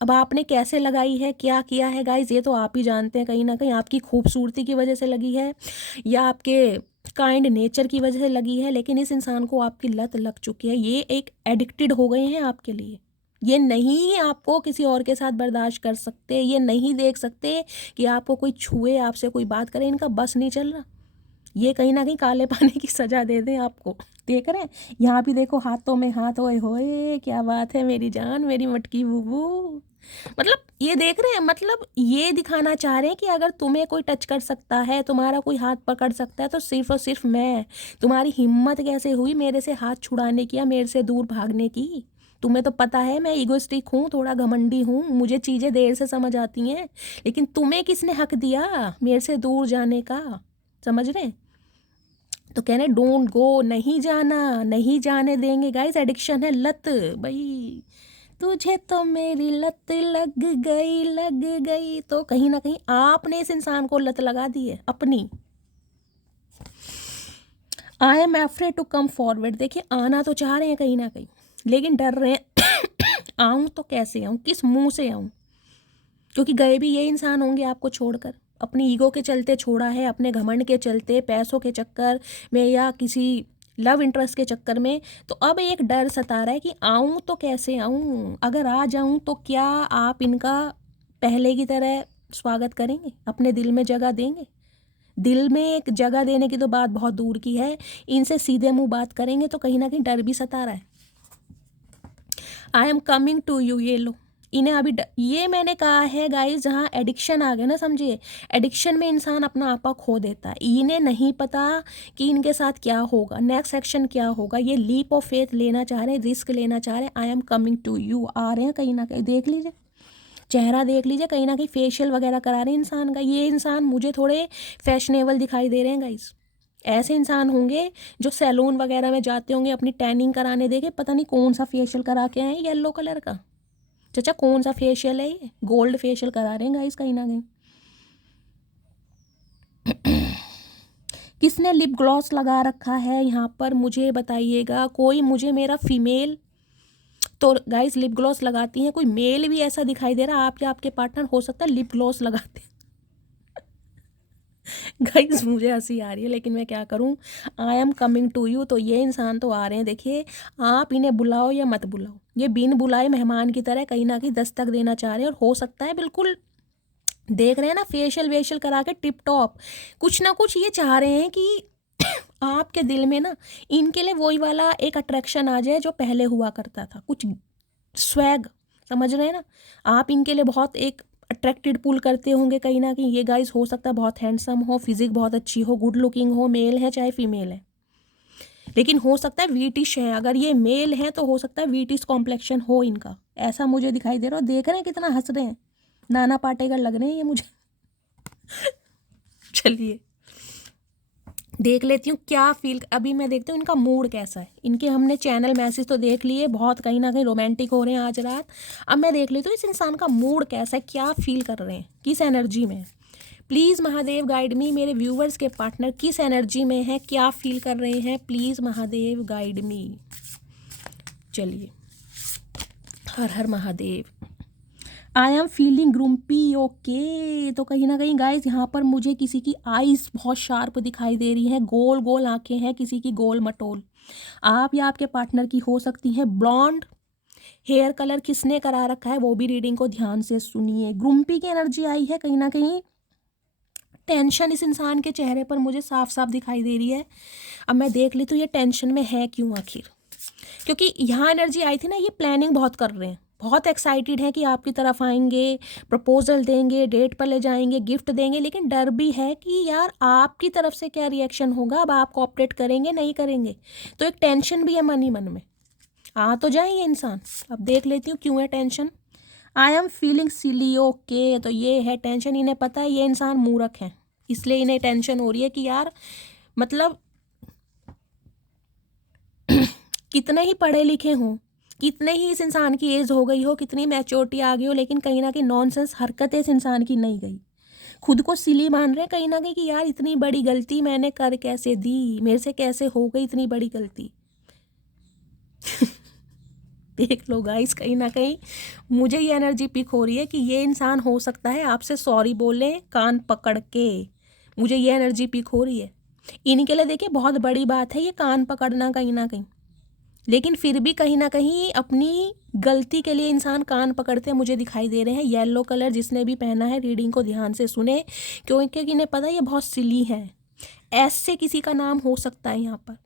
अब आपने कैसे लगाई है, क्या किया है गाइज, ये तो आप ही जानते हैं। कहीं ना कहीं आपकी खूबसूरती की वजह से लगी है या आपके काइंड नेचर की वजह से लगी है, लेकिन इस इंसान को आपकी लत लग चुकी है। ये एक एडिक्टेड हो गए हैं आपके लिए। ये नहीं आपको किसी और के साथ बर्दाश्त कर सकते, ये नहीं देख सकते कि आपको कोई छुए, आपसे कोई बात करे, इनका बस नहीं चल रहा। ये कहीं ना कहीं काले पानी की सजा दे दें आपको। देख रहे हैं यहाँ भी देखो, हाथों में हाथ, ओए होए क्या बात है मेरी जान, मेरी मटकी बूबू। मतलब ये देख रहे हैं, मतलब ये दिखाना चाह रहे हैं कि अगर तुम्हें कोई टच कर सकता है, तुम्हारा कोई हाथ पकड़ सकता है, तो सिर्फ और सिर्फ मैं। तुम्हारी हिम्मत कैसे हुई मेरे से हाथ छुड़ाने की या मेरे से दूर भागने की? तुम्हें तो पता है मैं ईगोइस्टिक हूँ, थोड़ा घमंडी हूँ, मुझे चीज़ें देर से समझ आती हैं। लेकिन तुम्हें किसने हक दिया मेरे से दूर जाने का? समझ रहे हैं? तो कह रहे डोंट गो, नहीं जाना, नहीं जाने देंगे गाइस। एडिक्शन है, लत भाई। तुझे तो मेरी लत लग गई, लग गई। तो कहीं ना कहीं आपने इस इंसान को लत लगा दी है अपनी। I am afraid to come forward. देखिए आना तो चाह रहे हैं कहीं ना कहीं, लेकिन डर रहे हैं आऊँ तो कैसे आऊँ, किस मुंह से आऊँ? क्योंकि गए भी ये इंसान होंगे आपको छोड़कर। अपनी ईगो के चलते छोड़ा है, अपने घमंड के चलते, पैसों के चक्कर में या किसी लव इंटरेस्ट के चक्कर में। तो अब एक डर सता रहा है कि आऊँ तो कैसे आऊँ? अगर आ जाऊँ तो क्या आप इनका पहले की तरह स्वागत करेंगे, अपने दिल में जगह देंगे? दिल में एक जगह देने की तो बात बहुत दूर की है, इनसे सीधे मुंह बात करेंगे तो कहीं ना कहीं डर भी सता रहा है। I am coming to you, ये लो। इन्हें अभी ये मैंने कहा है गाइस, जहाँ एडिक्शन आ गया ना, समझिए एडिक्शन में इंसान अपना आपा खो देता है। इन्हें नहीं पता कि इनके साथ क्या होगा, नेक्स्ट एक्शन क्या होगा। ये लीप ऑफ फेथ लेना चाह रहे हैं, रिस्क लेना चाह रहे हैं। I am coming to you आ रहे हैं कहीं ना कहीं, देख लीजिए चेहरा, देख लीजिए कहीं ना कहीं फेशियल वगैरह करा रहे हैं इंसान का। ये इंसान मुझे थोड़े फैशनेबल दिखाई दे रहे हैं गाइस। ऐसे इंसान होंगे जो सैलून वगैरह में जाते होंगे अपनी टैनिंग कराने, देखे पता नहीं कौन सा फेशियल करा के आए, येलो कलर का। चाचा कौन सा फेशियल है ये? गोल्ड फेशियल करा रहे हैं गाइस कहीं ना कहीं। किसने लिप ग्लॉस लगा रखा है यहाँ पर, मुझे बताइएगा कोई। मुझे मेरा फीमेल तो गाइस लिप ग्लॉस लगाती हैं, कोई मेल भी ऐसा दिखाई दे रहा है? आप या आपके पार्टनर हो सकता है लिप ग्लॉस लगाते हैं। गाइस मुझे हंसी आ रही है, लेकिन मैं क्या करूं। I am coming to you, तो ये इंसान तो आ रहे हैं। देखिए आप इन्हें बुलाओ या मत बुलाओ, ये बिन बुलाए मेहमान की तरह कहीं ना कहीं दस्तक देना चाह रहे हैं। और हो सकता है बिल्कुल देख रहे हैं ना, फेशियल वेशियल करा के टिप टॉप, कुछ ना कुछ ये चाह रहे हैं कि आपके दिल में ना इनके लिए वही वाला एक अट्रैक्शन आ जाए जो पहले हुआ करता था, कुछ स्वैग। समझ रहे हैं ना? आप इनके लिए बहुत एक अट्रैक्टेड पुल करते होंगे कहीं ना कहीं। ये गाइस हो सकता है बहुत हैंडसम हो, फिजिक बहुत अच्छी हो, गुड लुकिंग हो, मेल है चाहे फीमेल है। लेकिन हो सकता है वीटिश है, अगर ये मेल है तो हो सकता है वीटिश कॉम्प्लेक्शन हो इनका, ऐसा मुझे दिखाई दे रहा है। देख रहे हैं कितना हंस रहे हैं, नाना पाटेकर लग रहे हैं ये मुझे। चलिए देख लेती हूँ क्या फील, अभी मैं देखती हूँ इनका मूड कैसा है। इनके हमने चैनल मैसेज तो देख लिए, बहुत कहीं ना कहीं रोमांटिक हो रहे हैं आज रात। अब मैं देख लेती हूँ इस इंसान का मूड कैसा है, क्या फील कर रहे हैं, किस एनर्जी में है। प्लीज़ महादेव गाइड मी, मेरे व्यूवर्स के पार्टनर किस एनर्जी में है, क्या फील कर रहे हैं, प्लीज़ महादेव गाइड मी। चलिए हर हर Mahadev. I am feeling grumpy, okay. तो कहीं ना कहीं गाइस यहाँ पर मुझे किसी की आईज बहुत शार्प दिखाई दे रही हैं, गोल गोल आंखें हैं किसी की, गोल मटोल। आप या आपके पार्टनर की हो सकती हैं ब्लॉन्ड। हेयर कलर किसने करा रखा है वो भी रीडिंग को ध्यान से सुनिए। ग्रुम्पी की एनर्जी आई है कहीं ना कहीं, टेंशन इस इंसान के चेहरे पर मुझे साफ साफ दिखाई दे रही है। अब मैं देख ली तो ये टेंशन में है क्यों आखिर, क्योंकि यहाँ एनर्जी आई थी ना, ये प्लानिंग बहुत कर रहे हैं, बहुत एक्साइटेड हैं कि आपकी तरफ आएंगे, प्रपोजल देंगे, डेट पर ले जाएंगे, गिफ्ट देंगे। लेकिन डर भी है कि यार आपकी तरफ से क्या रिएक्शन होगा, अब आप कोऑपरेट करेंगे नहीं करेंगे। तो एक टेंशन भी है मन ही मन में। आ तो जाए ये इंसान, अब देख लेती हूँ क्यों है tension. I am feeling silly, okay. तो ये है टेंशन, इन्हें पता है ये इंसान मूर्ख है, इसलिए इन्हें टेंशन हो रही है कि यार मतलब कितने ही पढ़े लिखे हों, कितने ही इस इंसान की एज हो गई हो, कितनी मैच्योरिटी आ गई हो, लेकिन कहीं ना कहीं नॉनसेंस हरकतें इस इंसान की नहीं गई। खुद को सिली मान रहे हैं कहीं ना कहीं कि यार इतनी बड़ी गलती मैंने कर कैसे दी, मेरे से कैसे हो गई इतनी बड़ी गलती। देख लो गाइस, कहीं ना कहीं मुझे ये एनर्जी पिक हो रही है कि ये इंसान हो सकता है आपसे सॉरी बोले कान पकड़ के। मुझे ये एनर्जी पिक हो रही है। इन्हीं के लिए देखिए बहुत बड़ी बात है ये कान पकड़ना कहीं ना कहीं, लेकिन फिर भी कहीं ना कहीं अपनी गलती के लिए इंसान कान पकड़ते मुझे दिखाई दे रहे हैं। येलो कलर जिसने भी पहना है रीडिंग को ध्यान से सुने, क्योंकि इन्हें पता है ये बहुत सिली है। एस से किसी का नाम हो सकता है यहाँ पर,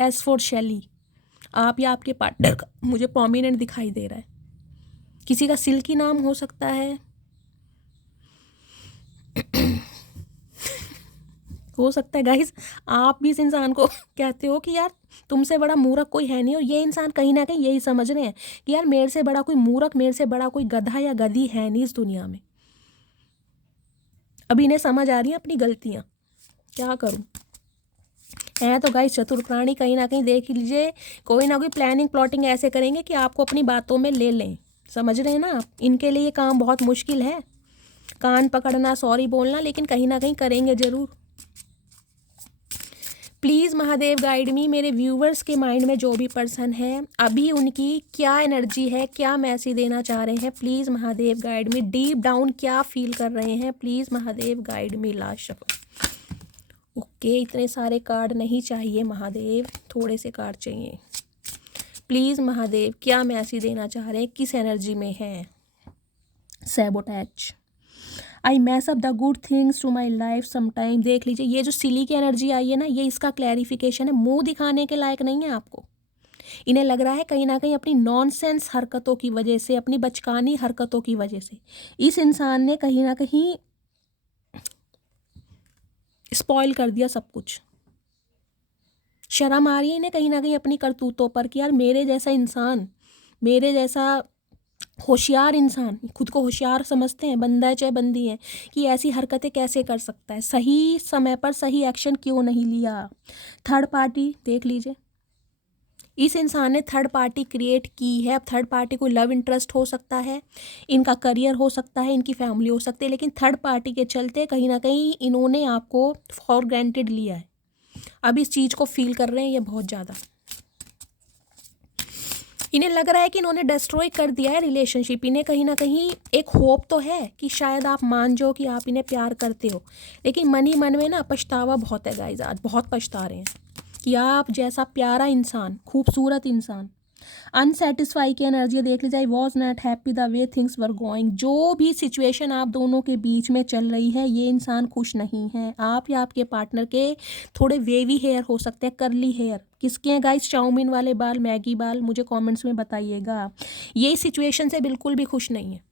एस फॉर शैली। आप या आपके पार्टनर का मुझे प्रोमिनेंट दिखाई दे रहा है। किसी का सिल्की नाम हो सकता है, हो सकता है गाइस आप भी इस इंसान को कहते हो कि यार तुमसे बड़ा मूर्ख कोई है नहीं, और ये इंसान कहीं ना कहीं यही समझ रहे हैं कि यार मेरे से बड़ा कोई मूर्ख, मेरे से बड़ा कोई गधा या गधी है नहीं इस दुनिया में। अभी इन्हें समझ आ रही है अपनी गलतियां, क्या करूं। है तो गाइस चतुर प्राणी, कहीं ना कहीं देख लीजिए कोई ना कोई प्लानिंग प्लॉटिंग ऐसे करेंगे कि आपको अपनी बातों में ले लें। समझ रहे हैं ना आप, इनके लिए ये काम बहुत मुश्किल है, कान पकड़ना, सॉरी बोलना, लेकिन कहीं ना कहीं करेंगे ज़रूर। प्लीज़ महादेव गाइड मी, मेरे व्यूवर्स के माइंड में जो भी पर्सन है अभी उनकी क्या एनर्जी है, क्या मैसेज देना चाह रहे हैं, please Mahadev guide me. Deep down क्या फील कर रहे हैं, please Mahadev guide me. Last shuffle. Okay, इतने सारे कार्ड नहीं चाहिए महादेव, थोड़े से कार्ड चाहिए। प्लीज़ महादेव क्या मैसेज देना चाह रहे हैं, किस एनर्जी में है। Sabotage, I mess up the good things to my life sometime. देख लीजिए ये जो सिली की एनर्जी आई है ना, ये इसका क्लैरिफिकेशन है। मुंह दिखाने के लायक नहीं है आपको। इन्हें लग रहा है कहीं ना कहीं अपनी नॉनसेंस हरकतों की वजह से, अपनी बचकानी हरकतों की वजह से इस इंसान ने कहीं ना कहीं स्पॉइल कर दिया सब कुछ। शर्म आ रही है इन्हें कहीं ना कहीं अपनी करतूतों पर कि यार मेरे जैसा इंसान, मेरे जैसा होशियार इंसान, खुद को होशियार समझते हैं, बंदा है चाहे बंदी है, कि ऐसी हरकतें कैसे कर सकता है, सही समय पर सही एक्शन क्यों नहीं लिया। थर्ड पार्टी देख लीजिए, इस इंसान ने थर्ड पार्टी क्रिएट की है। अब थर्ड पार्टी को लव इंटरेस्ट हो सकता है, इनका करियर हो सकता है, इनकी फैमिली हो सकती है, लेकिन थर्ड पार्टी के चलते कहीं ना कहीं इन्होंने आपको फॉर ग्रांटेड लिया है। अब इस चीज़ को फील कर रहे हैं ये बहुत ज़्यादा। इन्हें लग रहा है कि इन्होंने डिस्ट्रॉय कर दिया है रिलेशनशिप। इन्हें कहीं ना कहीं एक होप तो है कि शायद आप मान जाओ कि आप इन्हें प्यार करते हो, लेकिन मन ही मन में ना पछतावा बहुत है गाइस। आज बहुत पछता रहे हैं कि आप जैसा प्यारा इंसान, खूबसूरत इंसान, अनसेटिस्फाई की एनर्जी देख लीजिए। I was not happy the way things were going. जो भी सिचुएशन आप दोनों के बीच में चल रही है, ये इंसान खुश नहीं है। आप या आपके पार्टनर के थोड़े वेवी हेयर हो सकते हैं, करली हेयर। किसके हैं गाइस, चाउमीन वाले बाल, मैगी बाल, मुझे कमेंट्स में बताइएगा। ये सिचुएशन से बिल्कुल भी खुश नहीं है।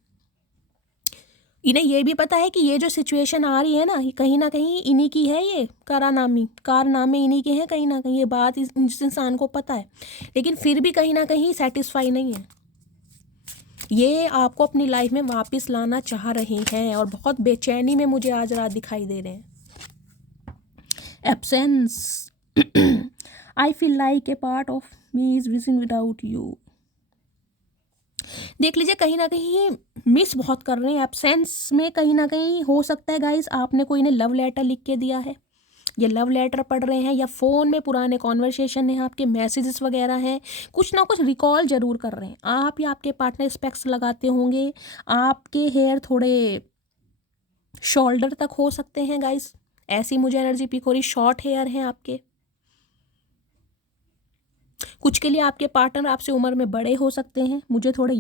इन्हें ये भी पता है कि ये जो सिचुएशन आ रही है ना, ये कहीं ना कहीं इन्हीं की है, ये कारनामे इन्हीं के हैं कहीं ना कहीं। ये बात इस इंसान को पता है, लेकिन फिर भी कहीं ना कहीं सेटिस्फाई नहीं है। ये आपको अपनी लाइफ में वापस लाना चाह रहे हैं और बहुत बेचैनी में मुझे आज रात दिखाई दे रहे हैं। Absence, I feel like a part of me is missing without you. देख लीजिए कहीं ना कहीं मिस बहुत कर रहे हैं। एब्सेंस में कहीं ना कहीं हो सकता है गाइस आपने कोई ने लव लेटर लिख के दिया है, ये लव लेटर पढ़ रहे हैं, या फ़ोन में पुराने कॉन्वर्सेशन है, आपके मैसेजेस वगैरह हैं, कुछ ना कुछ रिकॉल ज़रूर कर रहे हैं। आप या आपके पार्टनर स्पेक्स लगाते होंगे, आपके हेयर थोड़े शोल्डर तक हो सकते हैं गाइस, ऐसी मुझे एनर्जी पिक हो रही। शॉर्ट हेयर हैं आपके, कुछ के लिए आपके पार्टनर आपसे उम्र में बड़े हो सकते हैं, मुझे थोड़े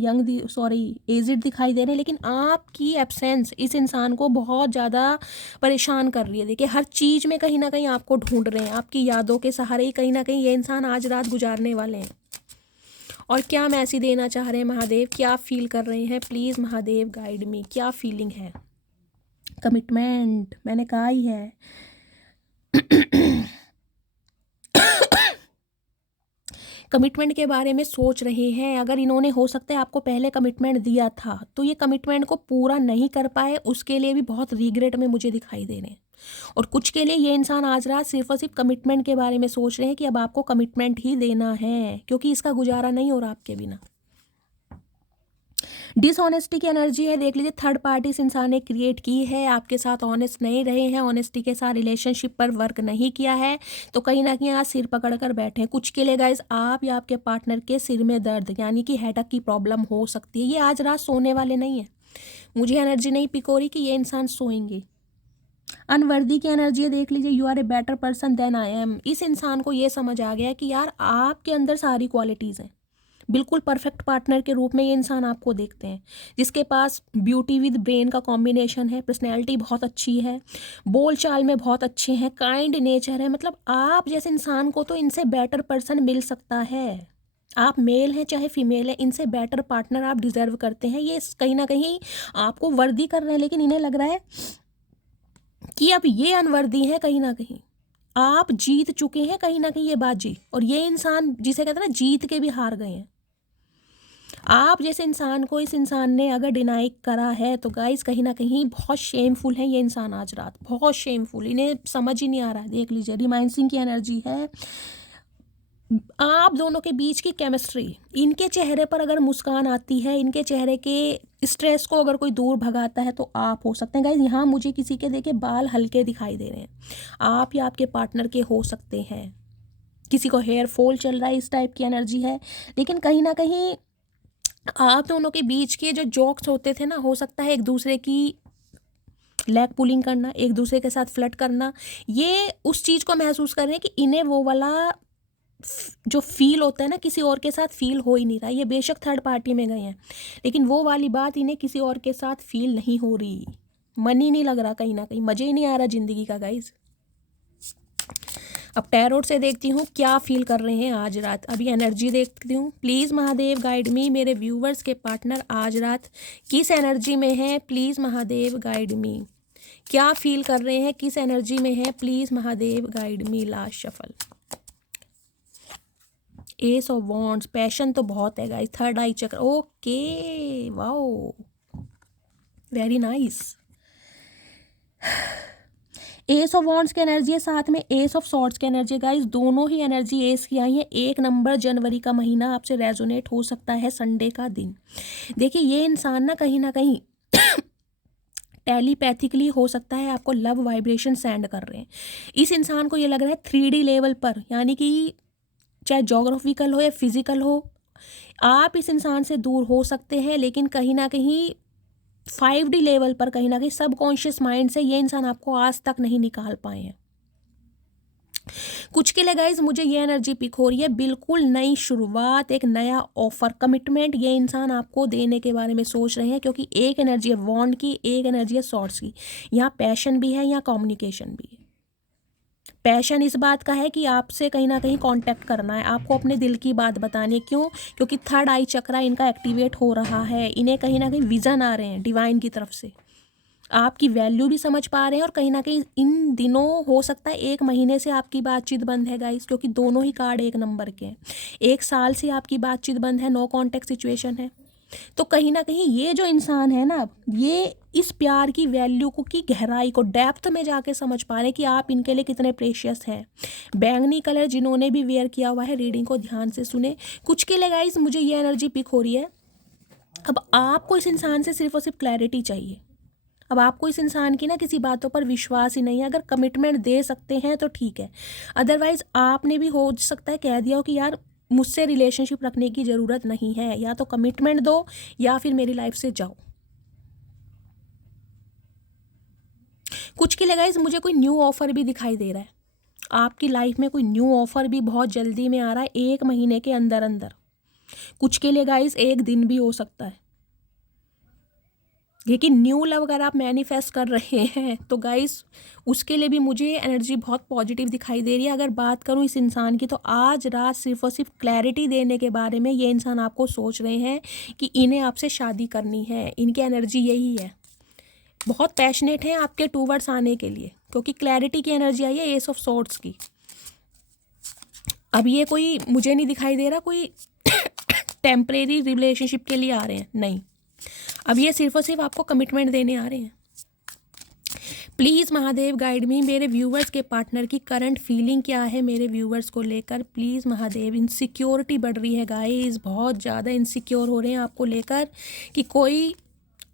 एजिड दिखाई दे रहे हैं, लेकिन आपकी एब्सेंस इस इंसान को बहुत ज़्यादा परेशान कर रही है। देखिए हर चीज़ में कहीं ना कहीं आपको ढूंढ रहे हैं, आपकी यादों के सहारे ही कहीं ना कहीं ये इंसान आज रात गुजारने वाले हैं। और क्या मैसेज देना चाह रहे हैं महादेव, क्या फील कर रहे हैं, प्लीज़ महादेव गाइड मी, क्या फीलिंग है। कमिटमेंट मैंने कहा ही है। कमिटमेंट के बारे में सोच रहे हैं। अगर इन्होंने हो सकता है आपको पहले कमिटमेंट दिया था, तो ये कमिटमेंट को पूरा नहीं कर पाए, उसके लिए भी बहुत रिग्रेट में मुझे दिखाई दे रहे हैं। और कुछ के लिए ये इंसान आज रात सिर्फ और सिर्फ कमिटमेंट के बारे में सोच रहे हैं कि अब आपको कमिटमेंट ही देना है, क्योंकि इसका गुजारा नहीं हो रहा आपके बिना। डिसऑनेस्टी की एनर्जी है, देख लीजिए थर्ड पार्टी इस इंसान ने क्रिएट की है, आपके साथ ऑनेस्ट नहीं रहे हैं, ऑनेस्टी के साथ रिलेशनशिप पर वर्क नहीं किया है, तो कहीं ना कहीं आज सिर पकड़ कर बैठे हैं। कुछ के लिए गाइज आप या आपके पार्टनर के सिर में दर्द यानी कि हेडेक की प्रॉब्लम हो सकती है। ये आज रात सोने वाले नहीं है, मुझे एनर्जी नहीं पिक हो रही कि ये इंसान सोएंगे। अनवर्दी की एनर्जी है, देख लीजिए you are a better person than I am. इस इंसान को ये समझ आ गया है कि यार आपके अंदर सारी क्वालिटीज़ हैं, बिल्कुल परफेक्ट पार्टनर के रूप में ये इंसान आपको देखते हैं, जिसके पास ब्यूटी विद ब्रेन का कॉम्बिनेशन है, पर्सनैलिटी बहुत अच्छी है, बोल चाल में बहुत अच्छे हैं, काइंड नेचर है। मतलब आप जैसे इंसान को तो इनसे बेटर पर्सन मिल सकता है। आप मेल हैं चाहे फीमेल है, इनसे बेटर पार्टनर आप डिजर्व करते हैं। ये कहीं ना कहीं आपको वर्दी कर रहे हैं, लेकिन इन्हें लग रहा है कि अब ये अनवर्दी है, कहीं ना कहीं आप जीत चुके हैं कहीं ना कहीं ये बाजी, और ये इंसान जिसे कहते हैं ना जीत के भी हार गए हैं। आप जैसे इंसान को इस इंसान ने अगर डिनाई करा है तो गाइस कहीं ना कहीं बहुत शेमफुल है ये इंसान आज रात, बहुत शेमफुल। इन्हें समझ ही नहीं आ रहा है। देख लीजिए रिमाइंसिंग की एनर्जी है, आप दोनों के बीच की केमिस्ट्री, इनके चेहरे पर अगर मुस्कान आती है, इनके चेहरे के स्ट्रेस को अगर कोई दूर भगाता है तो आप हो सकते हैं। गाइस यहाँ मुझे किसी के देखे बाल हल्के दिखाई दे रहे हैं, आप या आपके पार्टनर के हो सकते हैं। किसी को हेयर फॉल चल रहा है, इस टाइप की एनर्जी है। लेकिन कहीं ना कहीं आप दोनों के बीच के जो जोक्स होते थे ना, हो सकता है एक दूसरे की लेग पुलिंग करना, एक दूसरे के साथ फ्लर्ट करना, ये उस चीज़ को महसूस कर रहे हैं कि इन्हें वो वाला जो फील होता है ना किसी और के साथ फील हो ही नहीं रहा। ये बेशक थर्ड पार्टी में गए हैं, लेकिन वो वाली बात इन्हें किसी और के साथ फील नहीं हो रही, मन ही नहीं लग रहा, कहीं ना कहीं मज़े ही नहीं आ रहा ज़िंदगी का गाइज। अब टैरोट से देखती हूँ क्या फील कर रहे हैं आज रात। अभी एनर्जी देखती हूँ। प्लीज़ महादेव गाइड मी, मेरे व्यूवर्स के पार्टनर आज रात किस एनर्जी में है, प्लीज़ महादेव गाइड मी। क्या फील कर रहे हैं, किस एनर्जी में है, please Mahadev guide me. Last shuffle, S of wands, passion तो बहुत है गाइस। थर्ड आई चक्र, okay wow very nice. S of wands की एनर्जी है, साथ में एस ऑफ सॉर्ड्स की एनर्जी। गाइस दोनों ही एनर्जी एस की आई है। 1 नंबर जनवरी का महीना आपसे रेजोनेट हो सकता है, संडे का दिन। देखिए ये इंसान ना कहीं टेलीपैथिकली हो सकता है आपको लव वाइब्रेशन सेंड कर रहे हैं। इस इंसान को ये लग रहा है 3D लेवल पर, यानी कि चाहे जोग्राफिकल हो या फिजिकल हो, आप इस इंसान से दूर हो सकते हैं, लेकिन कहीं ना कहीं 5D लेवल पर, कहीं ना कहीं सबकॉन्शियस माइंड से ये इंसान आपको आज तक नहीं निकाल पाए हैं। कुछ के लिए गाइज मुझे ये एनर्जी पिक हो रही है, बिल्कुल नई शुरुआत, एक नया ऑफर, कमिटमेंट ये इंसान आपको देने के बारे में सोच रहे हैं, क्योंकि एक एनर्जी है वॉन्ड की, एक एनर्जी है सॉर्ड्स की। यहाँ पैशन भी है, यहाँ कम्युनिकेशन भी है। पैशन इस बात का है कि आपसे कहीं ना कहीं कांटेक्ट करना है, आपको अपने दिल की बात बतानी है। क्यों? क्योंकि थर्ड आई चक्रा इनका एक्टिवेट हो रहा है। इन्हें कहीं ना कहीं विजन आ रहे हैं डिवाइन की तरफ से, आपकी वैल्यू भी समझ पा रहे हैं। और कहीं ना कहीं इन दिनों हो सकता है 1 महीने से आपकी बातचीत बंद है गाइस, क्योंकि दोनों ही कार्ड 1 नंबर के हैं। 1 साल से आपकी बातचीत बंद है, नो कॉन्टेक्ट सिचुएशन है। तो कहीं ना कहीं ये जो इंसान है ना, ये इस प्यार की वैल्यू को, की गहराई को, डेप्थ में जाके समझ पा रहे हैं कि आप इनके लिए कितने प्रेशियस हैं। बैंगनी कलर जिन्होंने भी वेयर किया हुआ है, रीडिंग को ध्यान से सुने। कुछ के लिए गाइस मुझे ये एनर्जी पिक हो रही है, अब आपको इस इंसान से सिर्फ और सिर्फ क्लैरिटी चाहिए। अब आपको इस इंसान की ना किसी बातों पर विश्वास ही नहीं है। अगर कमिटमेंट दे सकते हैं तो ठीक है, अदरवाइज आपने भी हो सकता है कह दिया हो कि यार मुझसे रिलेशनशिप रखने की ज़रूरत नहीं है, या तो कमिटमेंट दो या फिर मेरी लाइफ से जाओ। कुछ के लिए गाइस मुझे कोई न्यू ऑफर भी दिखाई दे रहा है, आपकी लाइफ में कोई न्यू ऑफर भी बहुत जल्दी में आ रहा है, 1 महीने के अंदर अंदर। कुछ के लिए गाइस 1 दिन भी हो सकता है। लेकिन न्यू लव अगर आप मैनिफेस्ट कर रहे हैं तो गाइस उसके लिए भी मुझे एनर्जी बहुत पॉजिटिव दिखाई दे रही है। अगर बात करूं इस इंसान की, तो आज रात सिर्फ और सिर्फ क्लैरिटी देने के बारे में ये इंसान आपको सोच रहे हैं कि इन्हें आपसे शादी करनी है। इनकी एनर्जी यही है, बहुत पैशनेट हैं आपके टूवर्ड्स आने के लिए, क्योंकि क्लैरिटी की एनर्जी आई है एस ऑफ सॉर्ड्स की। अब ये कोई मुझे नहीं दिखाई दे रहा कोई टेम्परेरी रिलेशनशिप के लिए आ रहे हैं, नहीं। अब ये सिर्फ और सिर्फ आपको कमिटमेंट देने आ रहे हैं। प्लीज़ महादेव गाइड मी, मेरे व्यूवर्स के पार्टनर की करंट फीलिंग क्या है मेरे व्यूवर्स को लेकर। प्लीज़ महादेव, इनसिक्योरिटी बढ़ रही है गाइस, बहुत ज़्यादा इनसिक्योर हो रहे हैं आपको लेकर कि कोई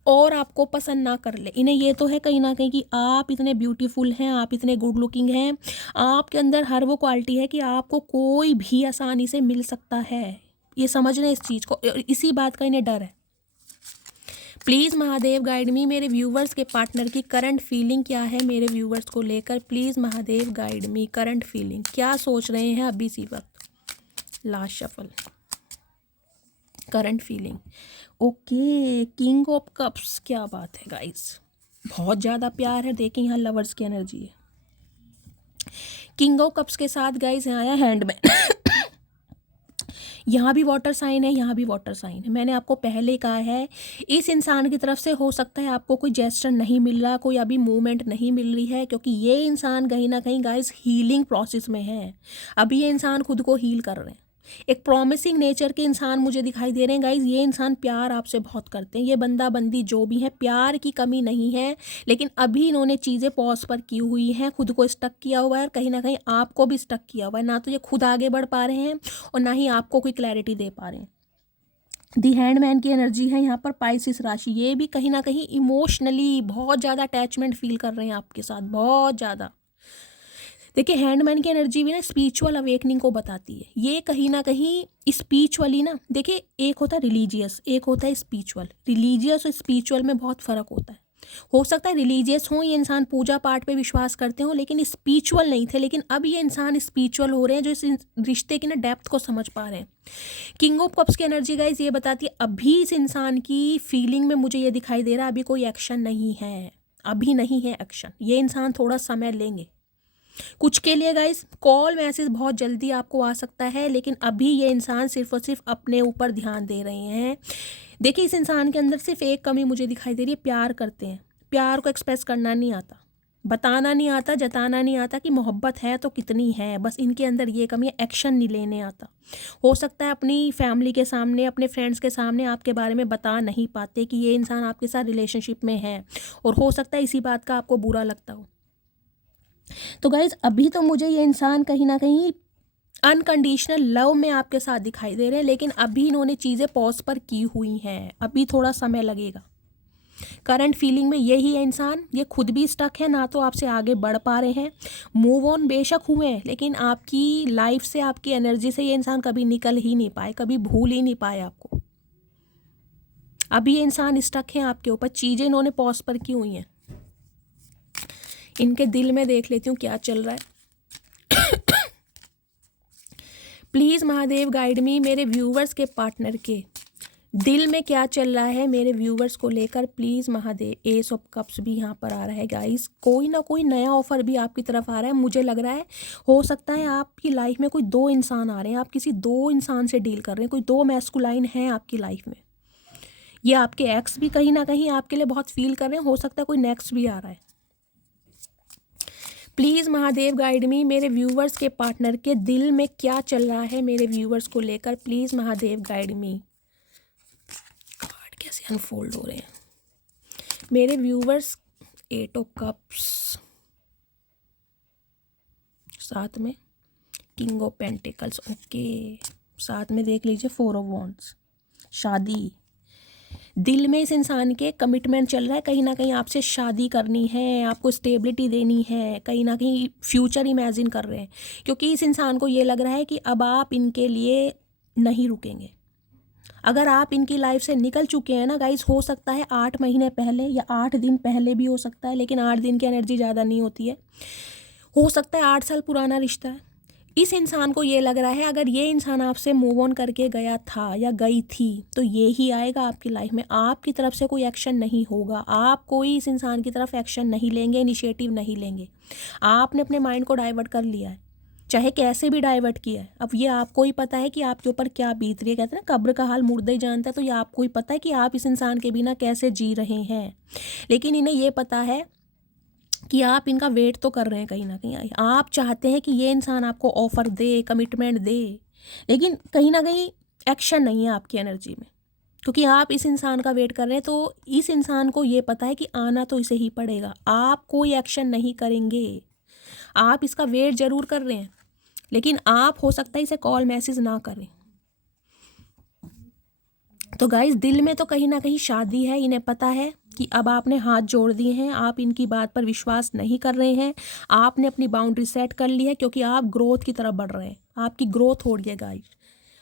और आपको पसंद ना कर ले। इन्हें ये तो है कहीं ना कहीं कि आप इतने ब्यूटीफुल हैं, आप इतने गुड लुकिंग हैं, आपके अंदर हर वो क्वालिटी है कि आपको कोई भी आसानी से मिल सकता है। ये समझ रहे हैं इस चीज़ को, इसी बात का इन्हें डर है। प्लीज़ महादेव गाइड मी, मेरे व्यूवर्स के पार्टनर की करंट फीलिंग क्या है मेरे व्यूवर्स को लेकर। Please Mahadev guide me, current feeling क्या सोच रहे हैं अभी इसी वक्त। Last shuffle, current feeling. Okay, king of cups, क्या बात है गाइस, बहुत ज़्यादा प्यार है। देखें यहाँ लवर्स की एनर्जी है। किंग ऑफ कप्स के साथ गाइस यहाँ आया हैंडमैन। यहाँ भी वाटर साइन है, यहाँ भी वाटर साइन है। मैंने आपको पहले कहा है इस इंसान की तरफ से हो सकता है आपको कोई जेस्चर नहीं मिल रहा, कोई अभी मूवमेंट नहीं मिल रही है, क्योंकि ये इंसान कहीं ना कहीं गाइस हीलिंग प्रोसेस में है। अभी ये इंसान खुद को हील कर रहे हैं। एक प्रॉमिसिंग नेचर के इंसान मुझे दिखाई दे रहे हैं गाइज। ये इंसान प्यार आपसे बहुत करते हैं, ये बंदा बंदी जो भी है प्यार की कमी नहीं है, लेकिन अभी इन्होंने चीज़ें पॉज पर की हुई हैं, खुद को स्टक किया हुआ है और कहीं ना कहीं आपको भी स्टक किया हुआ है। ना तो ये खुद आगे बढ़ पा रहे हैं और ना ही आपको कोई क्लैरिटी दे पा रहे हैं। दी हैंडमैन की एनर्जी है यहाँ पर, पाइसिस राशि। ये भी कहीं ना कहीं इमोशनली बहुत ज़्यादा अटैचमेंट फील कर रहे हैं आपके साथ, बहुत ज़्यादा। देखिए हैंडमैन की एनर्जी भी ना स्पिरिचुअल अवेकनिंग को बताती है। ये कहीं ना कहीं स्पिरिचुअली ना, देखिए एक होता है रिलीजियस, एक होता है स्पिरिचुअल। रिलीजियस और स्पिरिचुअल में बहुत फ़र्क होता है। हो सकता है रिलीजियस हों ये इंसान, पूजा पाठ पे विश्वास करते हो, लेकिन स्पिरिचुअल नहीं थे, लेकिन अब ये इंसान स्पिरिचुअल हो रहे हैं, जो इस रिश्ते की ना डेप्थ को समझ पा रहे हैं। किंग ऑफ कप्स की एनर्जी गाइस ये बताती है अभी इस इंसान की फीलिंग में मुझे ये दिखाई दे रहा है अभी कोई एक्शन नहीं है, अभी नहीं है एक्शन। ये इंसान थोड़ा समय लेंगे कुछ के लिए गाइस। कॉल मैसेज बहुत जल्दी आपको आ सकता है, लेकिन अभी ये इंसान सिर्फ और सिर्फ अपने ऊपर ध्यान दे रहे हैं। देखिए इस इंसान के अंदर सिर्फ एक कमी मुझे दिखाई दे रही है, प्यार करते हैं, प्यार को एक्सप्रेस करना नहीं आता, बताना नहीं आता, जताना नहीं आता कि मोहब्बत है तो कितनी है। बस इनके अंदर ये कमी है, एक्शन नहीं लेने आता। हो सकता है अपनी फैमिली के सामने, अपने फ्रेंड्स के सामने आपके बारे में बता नहीं पाते कि ये इंसान आपके साथ रिलेशनशिप में है, और हो सकता है इसी बात का आपको बुरा लगता हो। तो गाइज अभी तो मुझे ये इंसान कहीं ना कहीं अनकंडीशनल लव में आपके साथ दिखाई दे रहे हैं, लेकिन अभी इन्होंने चीज़ें पॉज पर की हुई हैं, अभी थोड़ा समय लगेगा। करंट फीलिंग में यही है इंसान, ये खुद भी स्टक है, ना तो आपसे आगे बढ़ पा रहे हैं। मूव ऑन बेशक हुए हैं, लेकिन आपकी लाइफ से, आपकी एनर्जी से ये इंसान कभी निकल ही नहीं पाए, कभी भूल ही नहीं पाए आपको। अभी ये इंसान स्टक है आपके ऊपर, चीज़ें इन्होंने पॉज पर की हुई हैं। इनके दिल में देख लेती हूँ क्या चल रहा है। प्लीज़ महादेव गाइड मी, मेरे व्यूवर्स के पार्टनर के दिल में क्या चल रहा है मेरे व्यूवर्स को लेकर। Please Mahadev. S of cups भी यहाँ पर आ रहा है गाइस, कोई ना कोई नया ऑफर भी आपकी तरफ आ रहा है। मुझे लग रहा है हो सकता है आपकी लाइफ में कोई दो इंसान आ रहे हैं, आप किसी दो इंसान से डील कर रहे हैं, कोई दो मैस्कुलाइन हैं आपकी लाइफ में। ये आपके एक्स भी कहीं ना कहीं आपके लिए बहुत फील कर रहे हैं, हो सकता है कोई नेक्स्ट भी आ रहा है। प्लीज़ महादेव गाइड मी, मेरे व्यूवर्स के पार्टनर के दिल में क्या चल रहा है मेरे व्यूवर्स को लेकर। Please Mahadev guide me. Card कैसे अनफोल्ड हो रहे हैं मेरे व्यूवर्स। 8 ऑफ कप्स, साथ में किंग ऑफ पेंटिकल्स। ओके, साथ में देख लीजिए 4 ऑफ वॉन्ड्स। शादी, दिल में इस इंसान के कमिटमेंट चल रहा है, कहीं ना कहीं आपसे शादी करनी है, आपको स्टेबिलिटी देनी है, कहीं ना कहीं फ्यूचर इमेजिन कर रहे हैं, क्योंकि इस इंसान को ये लग रहा है कि अब आप इनके लिए नहीं रुकेंगे। अगर आप इनकी लाइफ से निकल चुके हैं ना गाइस, हो सकता है 8 महीने पहले या 8 दिन पहले भी हो सकता है, लेकिन 8 दिन की एनर्जी ज़्यादा नहीं होती है। हो सकता है 8 साल पुराना रिश्ता है। इस इंसान को ये लग रहा है अगर ये इंसान आपसे मूव ऑन करके गया था या गई थी तो ये ही आएगा आपकी लाइफ में। आपकी तरफ से कोई एक्शन नहीं होगा, आप कोई इस इंसान की तरफ एक्शन नहीं लेंगे, इनिशिएटिव नहीं लेंगे। आपने अपने माइंड को डाइवर्ट कर लिया है, चाहे कैसे भी डाइवर्ट किया है। अब ये आपको ही पता है कि आपके ऊपर क्या बीत रही है। कहते हैं ना कब्र का हाल मुर्दा ही जानता है, तो ये आपको ही पता है कि आप इस इंसान के बिना कैसे जी रहे हैं। लेकिन इन्हें ये पता है कि आप इनका वेट तो कर रहे हैं, कहीं ना कहीं आप चाहते हैं कि ये इंसान आपको ऑफर दे, कमिटमेंट दे, लेकिन कहीं ना कहीं एक्शन नहीं है आपकी एनर्जी में। क्योंकि आप इस इंसान का वेट कर रहे हैं, तो इस इंसान को ये पता है कि आना तो इसे ही पड़ेगा। आप कोई एक्शन नहीं करेंगे, आप इसका वेट ज़रूर कर रहे हैं, लेकिन आप हो सकता है इसे कॉल मैसेज ना करें। तो गाइस दिल में तो कहीं ना कहीं शादी है, इन्हें पता है कि अब आपने हाथ जोड़ दिए हैं, आप इनकी बात पर विश्वास नहीं कर रहे हैं, आपने अपनी बाउंड्री सेट कर ली है, क्योंकि आप ग्रोथ की तरफ बढ़ रहे हैं, आपकी ग्रोथ हो रही है गाइस।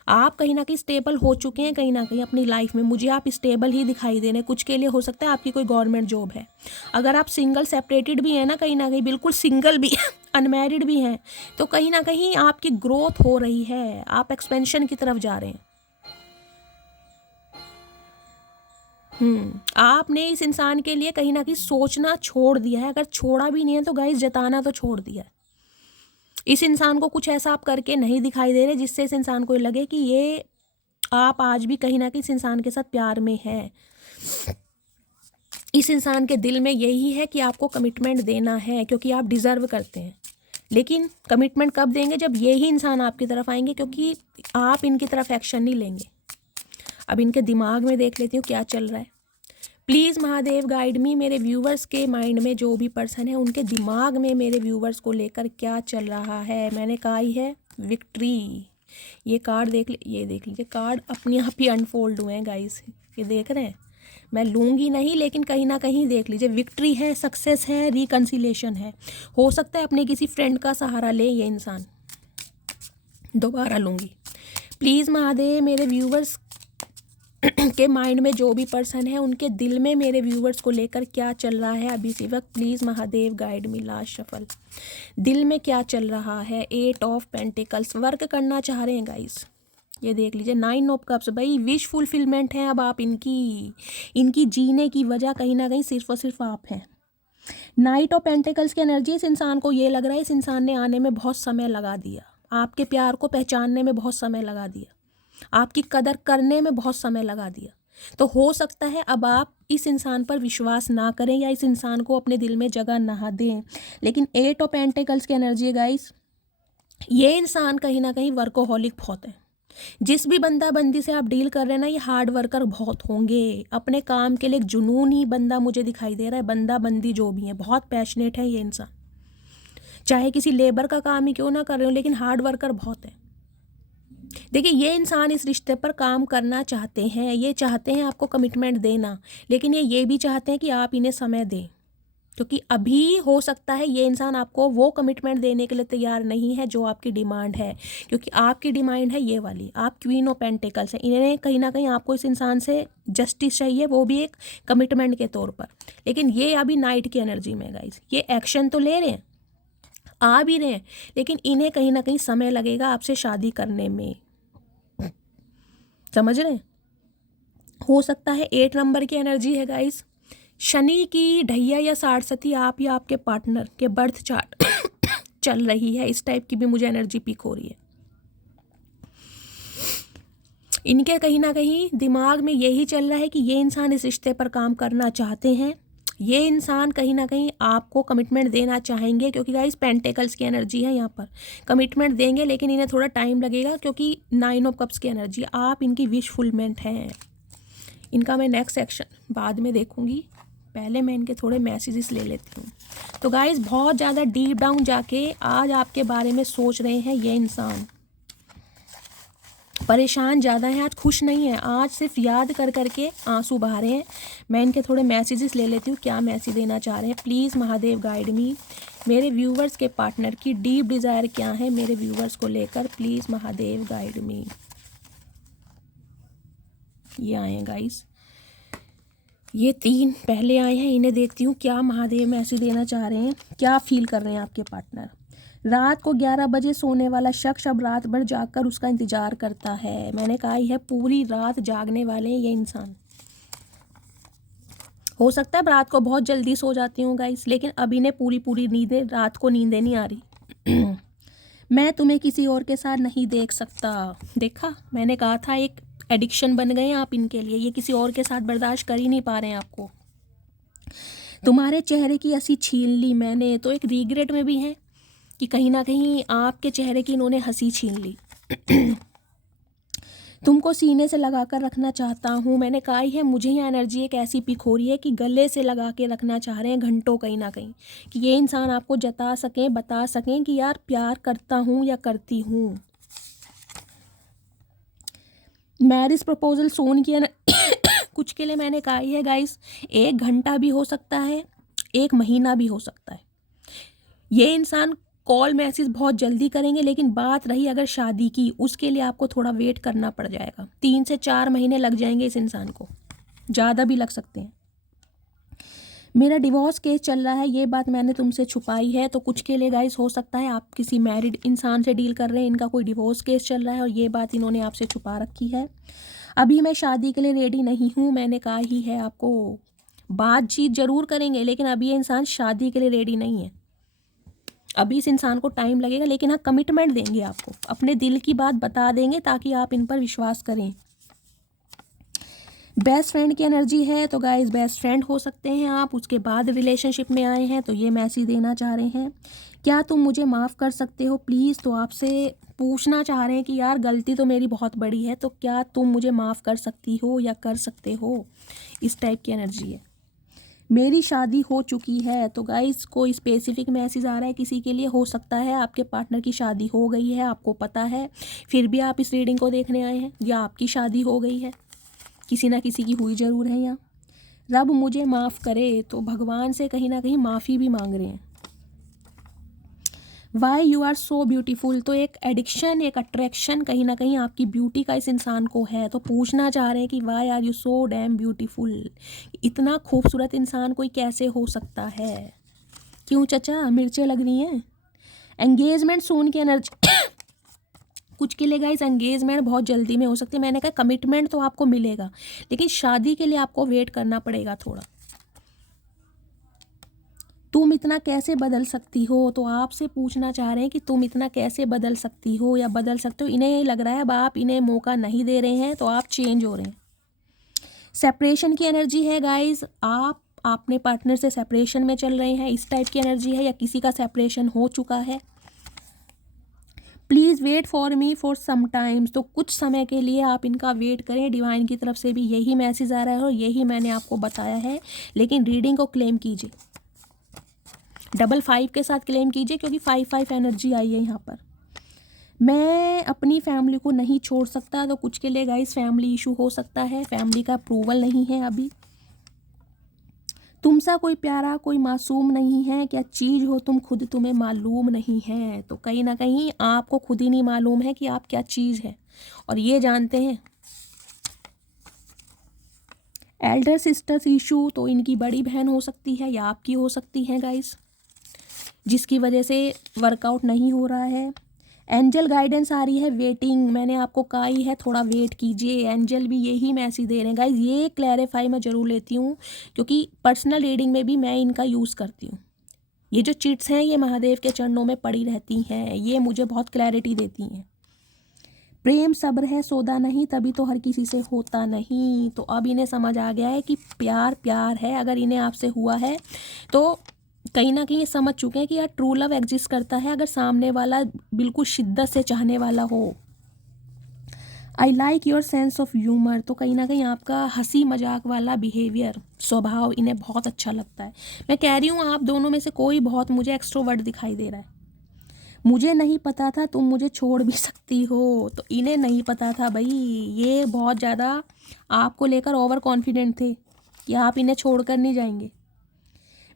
आप कहीं ना कहीं स्टेबल हो चुके हैं कहीं ना कहीं अपनी लाइफ में, मुझे आप स्टेबल ही दिखाई दे रहे हैं। कुछ के लिए हो सकता है आपकी कोई गवर्नमेंट जॉब है, अगर आप सिंगल सेपरेटेड भी हैं ना कहीं बिल्कुल सिंगल भी अनमैरिड भी हैं, तो कहीं ना कहीं आपकी ग्रोथ हो रही है, आप एक्सपेंशन की तरफ जा रहे हैं। आपने इस इंसान के लिए कहीं ना कहीं सोचना छोड़ दिया है, अगर छोड़ा भी नहीं है तो गाइस जताना तो छोड़ दिया है। इस इंसान को कुछ ऐसा आप करके नहीं दिखाई दे रहे जिससे इस इंसान को लगे कि ये आप आज भी कहीं ना कहीं इस इंसान के साथ प्यार में है। इस इंसान के दिल में यही है कि आपको कमिटमेंट देना है, क्योंकि आप डिज़र्व करते हैं। लेकिन कमिटमेंट कब देंगे, जब यही इंसान आपकी तरफ आएंगे, क्योंकि आप इनकी तरफ एक्शन नहीं लेंगे। अब इनके दिमाग में देख लेती हूँ क्या चल रहा है। प्लीज़ महादेव गाइड मी, मेरे व्यूवर्स के माइंड में जो भी पर्सन है उनके दिमाग में मेरे व्यूवर्स को लेकर क्या चल रहा है। मैंने कहा ही है विक्ट्री। ये कार्ड देख ये देख लीजिए, कार्ड अपने आप ही अनफोल्ड हुए हैं गाइस, ये देख रहे हैं। मैं लूँगी नहीं, लेकिन कहीं ना कहीं देख लीजिए, विक्ट्री है, सक्सेस है, रिकन्सिलेशन है। हो सकता है अपने किसी फ्रेंड का सहारा ले ये इंसान। दोबारा लूँगी। प्लीज़ महादेव मेरे व्यूवर्स के माइंड में जो भी पर्सन है उनके दिल में मेरे व्यूवर्स को लेकर क्या चल रहा है अभी इसी वक्त। Please Mahadev guide me. Last shuffle, दिल में क्या चल रहा है। 8 ऑफ पेंटिकल्स, वर्क करना चाह रहे हैं गाइस, ये देख लीजिए। 9 ऑफ कप्स, भाई विश फुलफिलमेंट है अब आप इनकी जीने की वजह कहीं ना कहीं सिर्फ और सिर्फ आप हैं। नाइट ऑफ पेंटिकल्स की एनर्जी, इस इंसान को ये लग रहा है इस इंसान ने आने में बहुत समय लगा दिया, आपके प्यार को पहचानने में बहुत समय लगा दिया, आपकी कदर करने में बहुत समय लगा दिया। तो हो सकता है अब आप इस इंसान पर विश्वास ना करें या इस इंसान को अपने दिल में जगह ना दें। लेकिन 8 ऑफ पेंटिकल्स की एनर्जी है गाइस, ये इंसान कहीं ना कहीं वर्कोहॉलिक बहुत है। जिस भी बंदा बंदी से आप डील कर रहे हैं ना, ये हार्ड वर्कर बहुत होंगे, अपने काम के लिए एक जुनूनी बंदा मुझे दिखाई दे रहा है। बंदा बंदी जो भी है बहुत पैशनेट है ये इंसान, चाहे किसी लेबर का काम ही क्यों ना कर रहे हो, लेकिन हार्ड वर्कर बहुत है। देखिए ये इंसान इस रिश्ते पर काम करना चाहते हैं, ये चाहते हैं आपको कमिटमेंट देना, लेकिन ये भी चाहते हैं कि आप इन्हें समय दें, क्योंकि अभी हो सकता है ये इंसान आपको वो कमिटमेंट देने के लिए तैयार नहीं है जो आपकी डिमांड है, क्योंकि आपकी डिमांड है ये वाली, आप क्वीन ऑफ पेंटिकल्स हैं। इन्हें कहीं ना कहीं आपको इस इंसान से जस्टिस चाहिए, वो भी एक कमिटमेंट के तौर पर। लेकिन ये अभी नाइट की एनर्जी में गाइस, ये एक्शन तो ले रहे हैं, आ भी रहे हैं, लेकिन इन्हें कहीं ना कहीं समय लगेगा आपसे शादी करने में, समझ रहे हैं। हो सकता है 8 नंबर की एनर्जी है गाइस, शनि की ढैया या साढ़सती आप या आपके पार्टनर के बर्थ चार्ट चल रही है, इस टाइप की भी मुझे एनर्जी पिक हो रही है। इनके कहीं ना कहीं दिमाग में यही चल रहा है कि ये इंसान इस रिश्ते पर काम करना चाहते हैं, ये इंसान कहीं ना कहीं आपको कमिटमेंट देना चाहेंगे, क्योंकि गाइस पेंटिकल्स की एनर्जी है यहाँ पर। कमिटमेंट देंगे लेकिन इन्हें थोड़ा टाइम लगेगा, क्योंकि 9 ऑफ कप्स की एनर्जी, आप इनकी विश फुलमेंट हैं। इनका मैं नेक्स्ट सेक्शन बाद में देखूंगी, पहले मैं इनके थोड़े मैसेजेस ले लेती हूँ। तो गाइस बहुत ज़्यादा डीप डाउन जाके आज आपके बारे में सोच रहे हैं ये इंसान, परेशान ज़्यादा है आज, खुश नहीं है आज, सिर्फ याद कर करके आंसू बहा रहे हैं। मैं इनके थोड़े मैसेजेस ले लेती हूँ, क्या मैसेज देना चाह रहे हैं। प्लीज़ महादेव गाइड मी, मेरे व्यूवर्स के पार्टनर की डीप डिज़ायर क्या है मेरे व्यूवर्स को लेकर, प्लीज़ महादेव गाइड मी। ये आए हैं गाइस, ये 3 पहले आए हैं, इन्हें देखती हूँ क्या महादेव मैसेज देना चाह रहे हैं, क्या फील कर रहे हैं आपके पार्टनर। रात को 11 बजे सोने वाला शख्स अब रात भर जागकर उसका इंतजार करता है। मैंने कहा ही है पूरी रात जागने वाले हैं ये इंसान। हो सकता है रात को बहुत जल्दी सो जाती हूँ गाइस, लेकिन अभी इन्हें पूरी नींदें, रात को नींदें नहीं आ रही। मैं तुम्हें किसी और के साथ नहीं देख सकता। देखा, मैंने कहा था एक एडिक्शन बन गए आप इनके लिए, ये किसी और के साथ बर्दाश्त कर ही नहीं पा रहे हैं आपको। तुम्हारे चेहरे की हंसी छीन ली मैंने, तो एक रिग्रेट में भी है कि कहीं ना कहीं आपके चेहरे की इन्होंने हंसी छीन ली। तुमको सीने से लगा कर रखना चाहता हूँ। मैंने कहा ही है, मुझे यहाँ एनर्जी एक ऐसी पिक हो रही है कि गले से लगा के रखना चाह रहे हैं घंटों, कहीं ना कहीं, कि ये इंसान आपको जता सकें, बता सकें कि यार प्यार करता हूँ या करती हूँ। मैरिज प्रपोजल सोन की कुछ के लिए मैंने कहा ही है गाइस, 1 घंटा भी हो सकता है, 1 महीना भी हो सकता है। ये इंसान कॉल मैसेज बहुत जल्दी करेंगे, लेकिन बात रही अगर शादी की, उसके लिए आपको थोड़ा वेट करना पड़ जाएगा। 3 से 4 महीने लग जाएंगे इस इंसान को, ज़्यादा भी लग सकते हैं। मेरा डिवोर्स केस चल रहा है, ये बात मैंने तुमसे छुपाई है। तो कुछ के लिए गाइस हो सकता है आप किसी मैरिड इंसान से डील कर रहे हैं, इनका कोई डिवोर्स केस चल रहा है और ये बात इन्होंने आपसे छुपा रखी है। अभी मैं शादी के लिए रेडी नहीं हूँ, मैंने कहा ही है आपको। बातचीत जरूर करेंगे, लेकिन अभी ये इंसान शादी के लिए रेडी नहीं है। अभी इस इंसान को टाइम लगेगा, लेकिन हाँ कमिटमेंट देंगे आपको, अपने दिल की बात बता देंगे ताकि आप इन पर विश्वास करें। बेस्ट फ्रेंड की एनर्जी है, तो गाइस बेस्ट फ्रेंड हो सकते हैं आप, उसके बाद रिलेशनशिप में आए हैं, तो ये मैसेज देना चाह रहे हैं। क्या तुम मुझे माफ़ कर सकते हो प्लीज़? तो आपसे पूछना चाह रहे हैं कि यार गलती तो मेरी बहुत बड़ी है, तो क्या तुम मुझे माफ़ कर सकती हो या कर सकते हो? इस टाइप की एनर्जी है। मेरी शादी हो चुकी है, तो गाइस कोई स्पेसिफिक मैसेज आ रहा है किसी के लिए। हो सकता है आपके पार्टनर की शादी हो गई है, आपको पता है, फिर भी आप इस रीडिंग को देखने आए हैं, या आपकी शादी हो गई है, किसी ना किसी की हुई ज़रूर है। यहाँ रब मुझे माफ़ करे, तो भगवान से कहीं ना कहीं माफ़ी भी मांग रहे हैं। Why you are so beautiful, तो एक एडिक्शन, एक अट्रैक्शन कहीं ना कहीं आपकी ब्यूटी का इस इंसान को है। तो पूछना चाह रहे हैं कि why are you so damn beautiful, इतना खूबसूरत इंसान कोई कैसे हो सकता है? क्यों चचा मिर्चें लग रही हैं? एंगेजमेंट सोन की एनर्जी कुछ के लिए गाइस एंगेजमेंट बहुत जल्दी में हो सकती है। मैंने कहा कमिटमेंट तो आपको मिलेगा, लेकिन शादी के लिए आपको वेट करना पड़ेगा थोड़ा। तुम इतना कैसे बदल सकती हो, तो आपसे पूछना चाह रहे हैं कि तुम इतना कैसे बदल सकती हो या बदल सकते हो। इन्हें लग रहा है अब आप इन्हें मौका नहीं दे रहे हैं, तो आप चेंज हो रहे हैं। सेपरेशन की एनर्जी है गाइस, आप अपने पार्टनर से सेपरेशन में चल रहे हैं, इस टाइप की एनर्जी है, या किसी का सेपरेशन हो चुका है। Please wait for me for some times, तो कुछ समय के लिए आप इनका वेट करें। डिवाइन की तरफ से भी यही मैसेज आ रहा है और यही मैंने आपको बताया है, लेकिन रीडिंग को क्लेम कीजिए, 5 के साथ क्लेम कीजिए, क्योंकि 5 एनर्जी आई है यहाँ पर। मैं अपनी फैमिली को नहीं छोड़ सकता, तो कुछ के लिए गाइस फैमिली इशू हो सकता है, फैमिली का अप्रूवल नहीं है अभी। तुमसा कोई प्यारा कोई मासूम नहीं है, क्या चीज़ हो तुम खुद तुम्हें मालूम नहीं है। तो कहीं ना कहीं आपको खुद ही नहीं मालूम है कि आप क्या चीज़ है, और ये जानते हैं। एल्डर सिस्टर्स इशू, तो इनकी बड़ी बहन हो सकती है या आपकी हो सकती है गाइस, जिसकी वजह से वर्कआउट नहीं हो रहा है। एंजल गाइडेंस आ रही है वेटिंग, मैंने आपको कहा ही है थोड़ा वेट कीजिए, एंजल भी यही मैसेज दे रहे हैं गाइज। ये क्लैरिफाई मैं ज़रूर लेती हूँ, क्योंकि पर्सनल रीडिंग में भी मैं इनका यूज़ करती हूँ। ये जो चिट्स हैं ये महादेव के चरणों में पड़ी रहती हैं, ये मुझे बहुत क्लैरिटी देती हैं। प्रेम सब्र है सौदा नहीं, तभी तो हर किसी से होता नहीं। तो अब इन्हें समझ आ गया है कि प्यार प्यार है, अगर इन्हें आपसे हुआ है तो कहीं ना कहीं ये समझ चुके हैं कि यार ट्रू लव एग्जिस्ट करता है, अगर सामने वाला बिल्कुल शिद्दत से चाहने वाला हो। I like your sense of humour, तो कहीं ना कहीं आपका हंसी मजाक वाला बिहेवियर, स्वभाव इन्हें बहुत अच्छा लगता है। मैं कह रही हूँ आप दोनों में से कोई बहुत मुझे एक्सट्रोवर्ट दिखाई दे रहा है। मुझे नहीं पता था तुम मुझे छोड़ भी सकती हो, तो इन्हें नहीं पता था भाई, ये बहुत ज़्यादा आपको लेकर ओवर कॉन्फिडेंट थे कि आप इन्हें छोड़कर नहीं जाएंगे।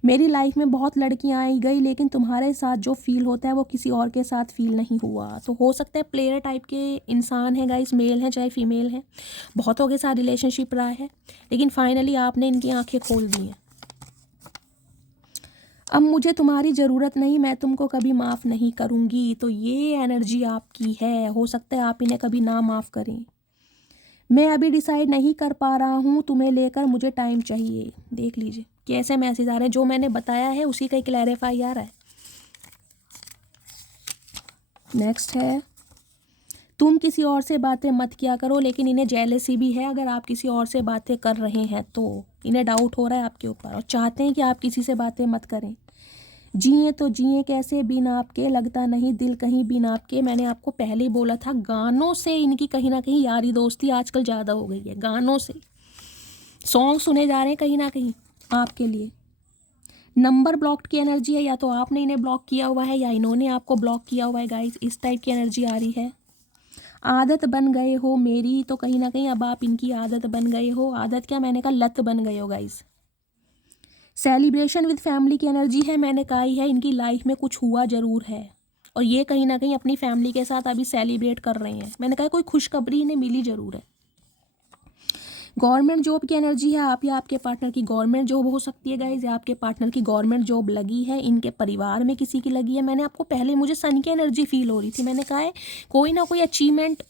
मेरी लाइफ में बहुत लड़कियां आई गई, लेकिन तुम्हारे साथ जो फील होता है वो किसी और के साथ फील नहीं हुआ। तो हो सकता है प्लेयर टाइप के इंसान हैं गाइस, मेल हैं चाहे फीमेल हैं, बहुतों के साथ रिलेशनशिप रहा है, लेकिन फाइनली आपने इनकी आंखें खोल दी हैं। अब मुझे तुम्हारी ज़रूरत नहीं, मैं तुमको कभी माफ़ नहीं करूँगी। तो ये एनर्जी आपकी है, हो सकता है आप इन्हें कभी ना माफ़ करें। मैं अभी डिसाइड नहीं कर पा रहा हूँ तुम्हें लेकर, मुझे टाइम चाहिए। देख लीजिए कैसे मैसेज आ रहे हैं, जो मैंने बताया है उसी का ही क्लैरिफाई आ रहा है। नेक्स्ट है, तुम किसी और से बातें मत किया करो, लेकिन इन्हें जेलसी भी है अगर आप किसी और से बातें कर रहे हैं, तो इन्हें डाउट हो रहा है आपके ऊपर और चाहते हैं कि आप किसी से बातें मत करें। जिए तो जिए कैसे बिना आपके, लगता नहीं दिल कहीं बिना आपके। मैंने आपको पहले ही बोला था, गानों से इनकी कहीं ना कहीं यारी दोस्ती आजकल ज़्यादा हो गई है। गानों से सॉन्ग सुने जा रहे हैं कहीं ना कहीं आपके लिए। नंबर ब्लॉक की एनर्जी है, या तो आपने इन्हें ब्लॉक किया हुआ है या इन्होंने आपको ब्लॉक किया हुआ है गाइस, इस टाइप की एनर्जी आ रही है। आदत बन गए हो मेरी, तो कहीं ना कहीं अब आप इनकी आदत बन गए हो। आदत क्या, मैंने कहा लत बन गए हो गाइस। सेलिब्रेशन विद फैमिली की एनर्जी है, मैंने कहा ही है इनकी लाइफ में कुछ हुआ ज़रूर है और ये कहीं ना कहीं अपनी फैमिली के साथ अभी सेलिब्रेट कर रहे हैं। मैंने कहा कोई खुशखबरी इन्हें मिली ज़रूर है। गवर्नमेंट जॉब की एनर्जी है, आप या आपके पार्टनर की गवर्नमेंट जॉब हो सकती है गाइज, या आपके पार्टनर की गवर्नमेंट जॉब लगी है, इनके परिवार में किसी की लगी है। मैंने आपको पहले, मुझे सन की एनर्जी फील हो रही थी, मैंने कहा है कोई ना कोई अचीवमेंट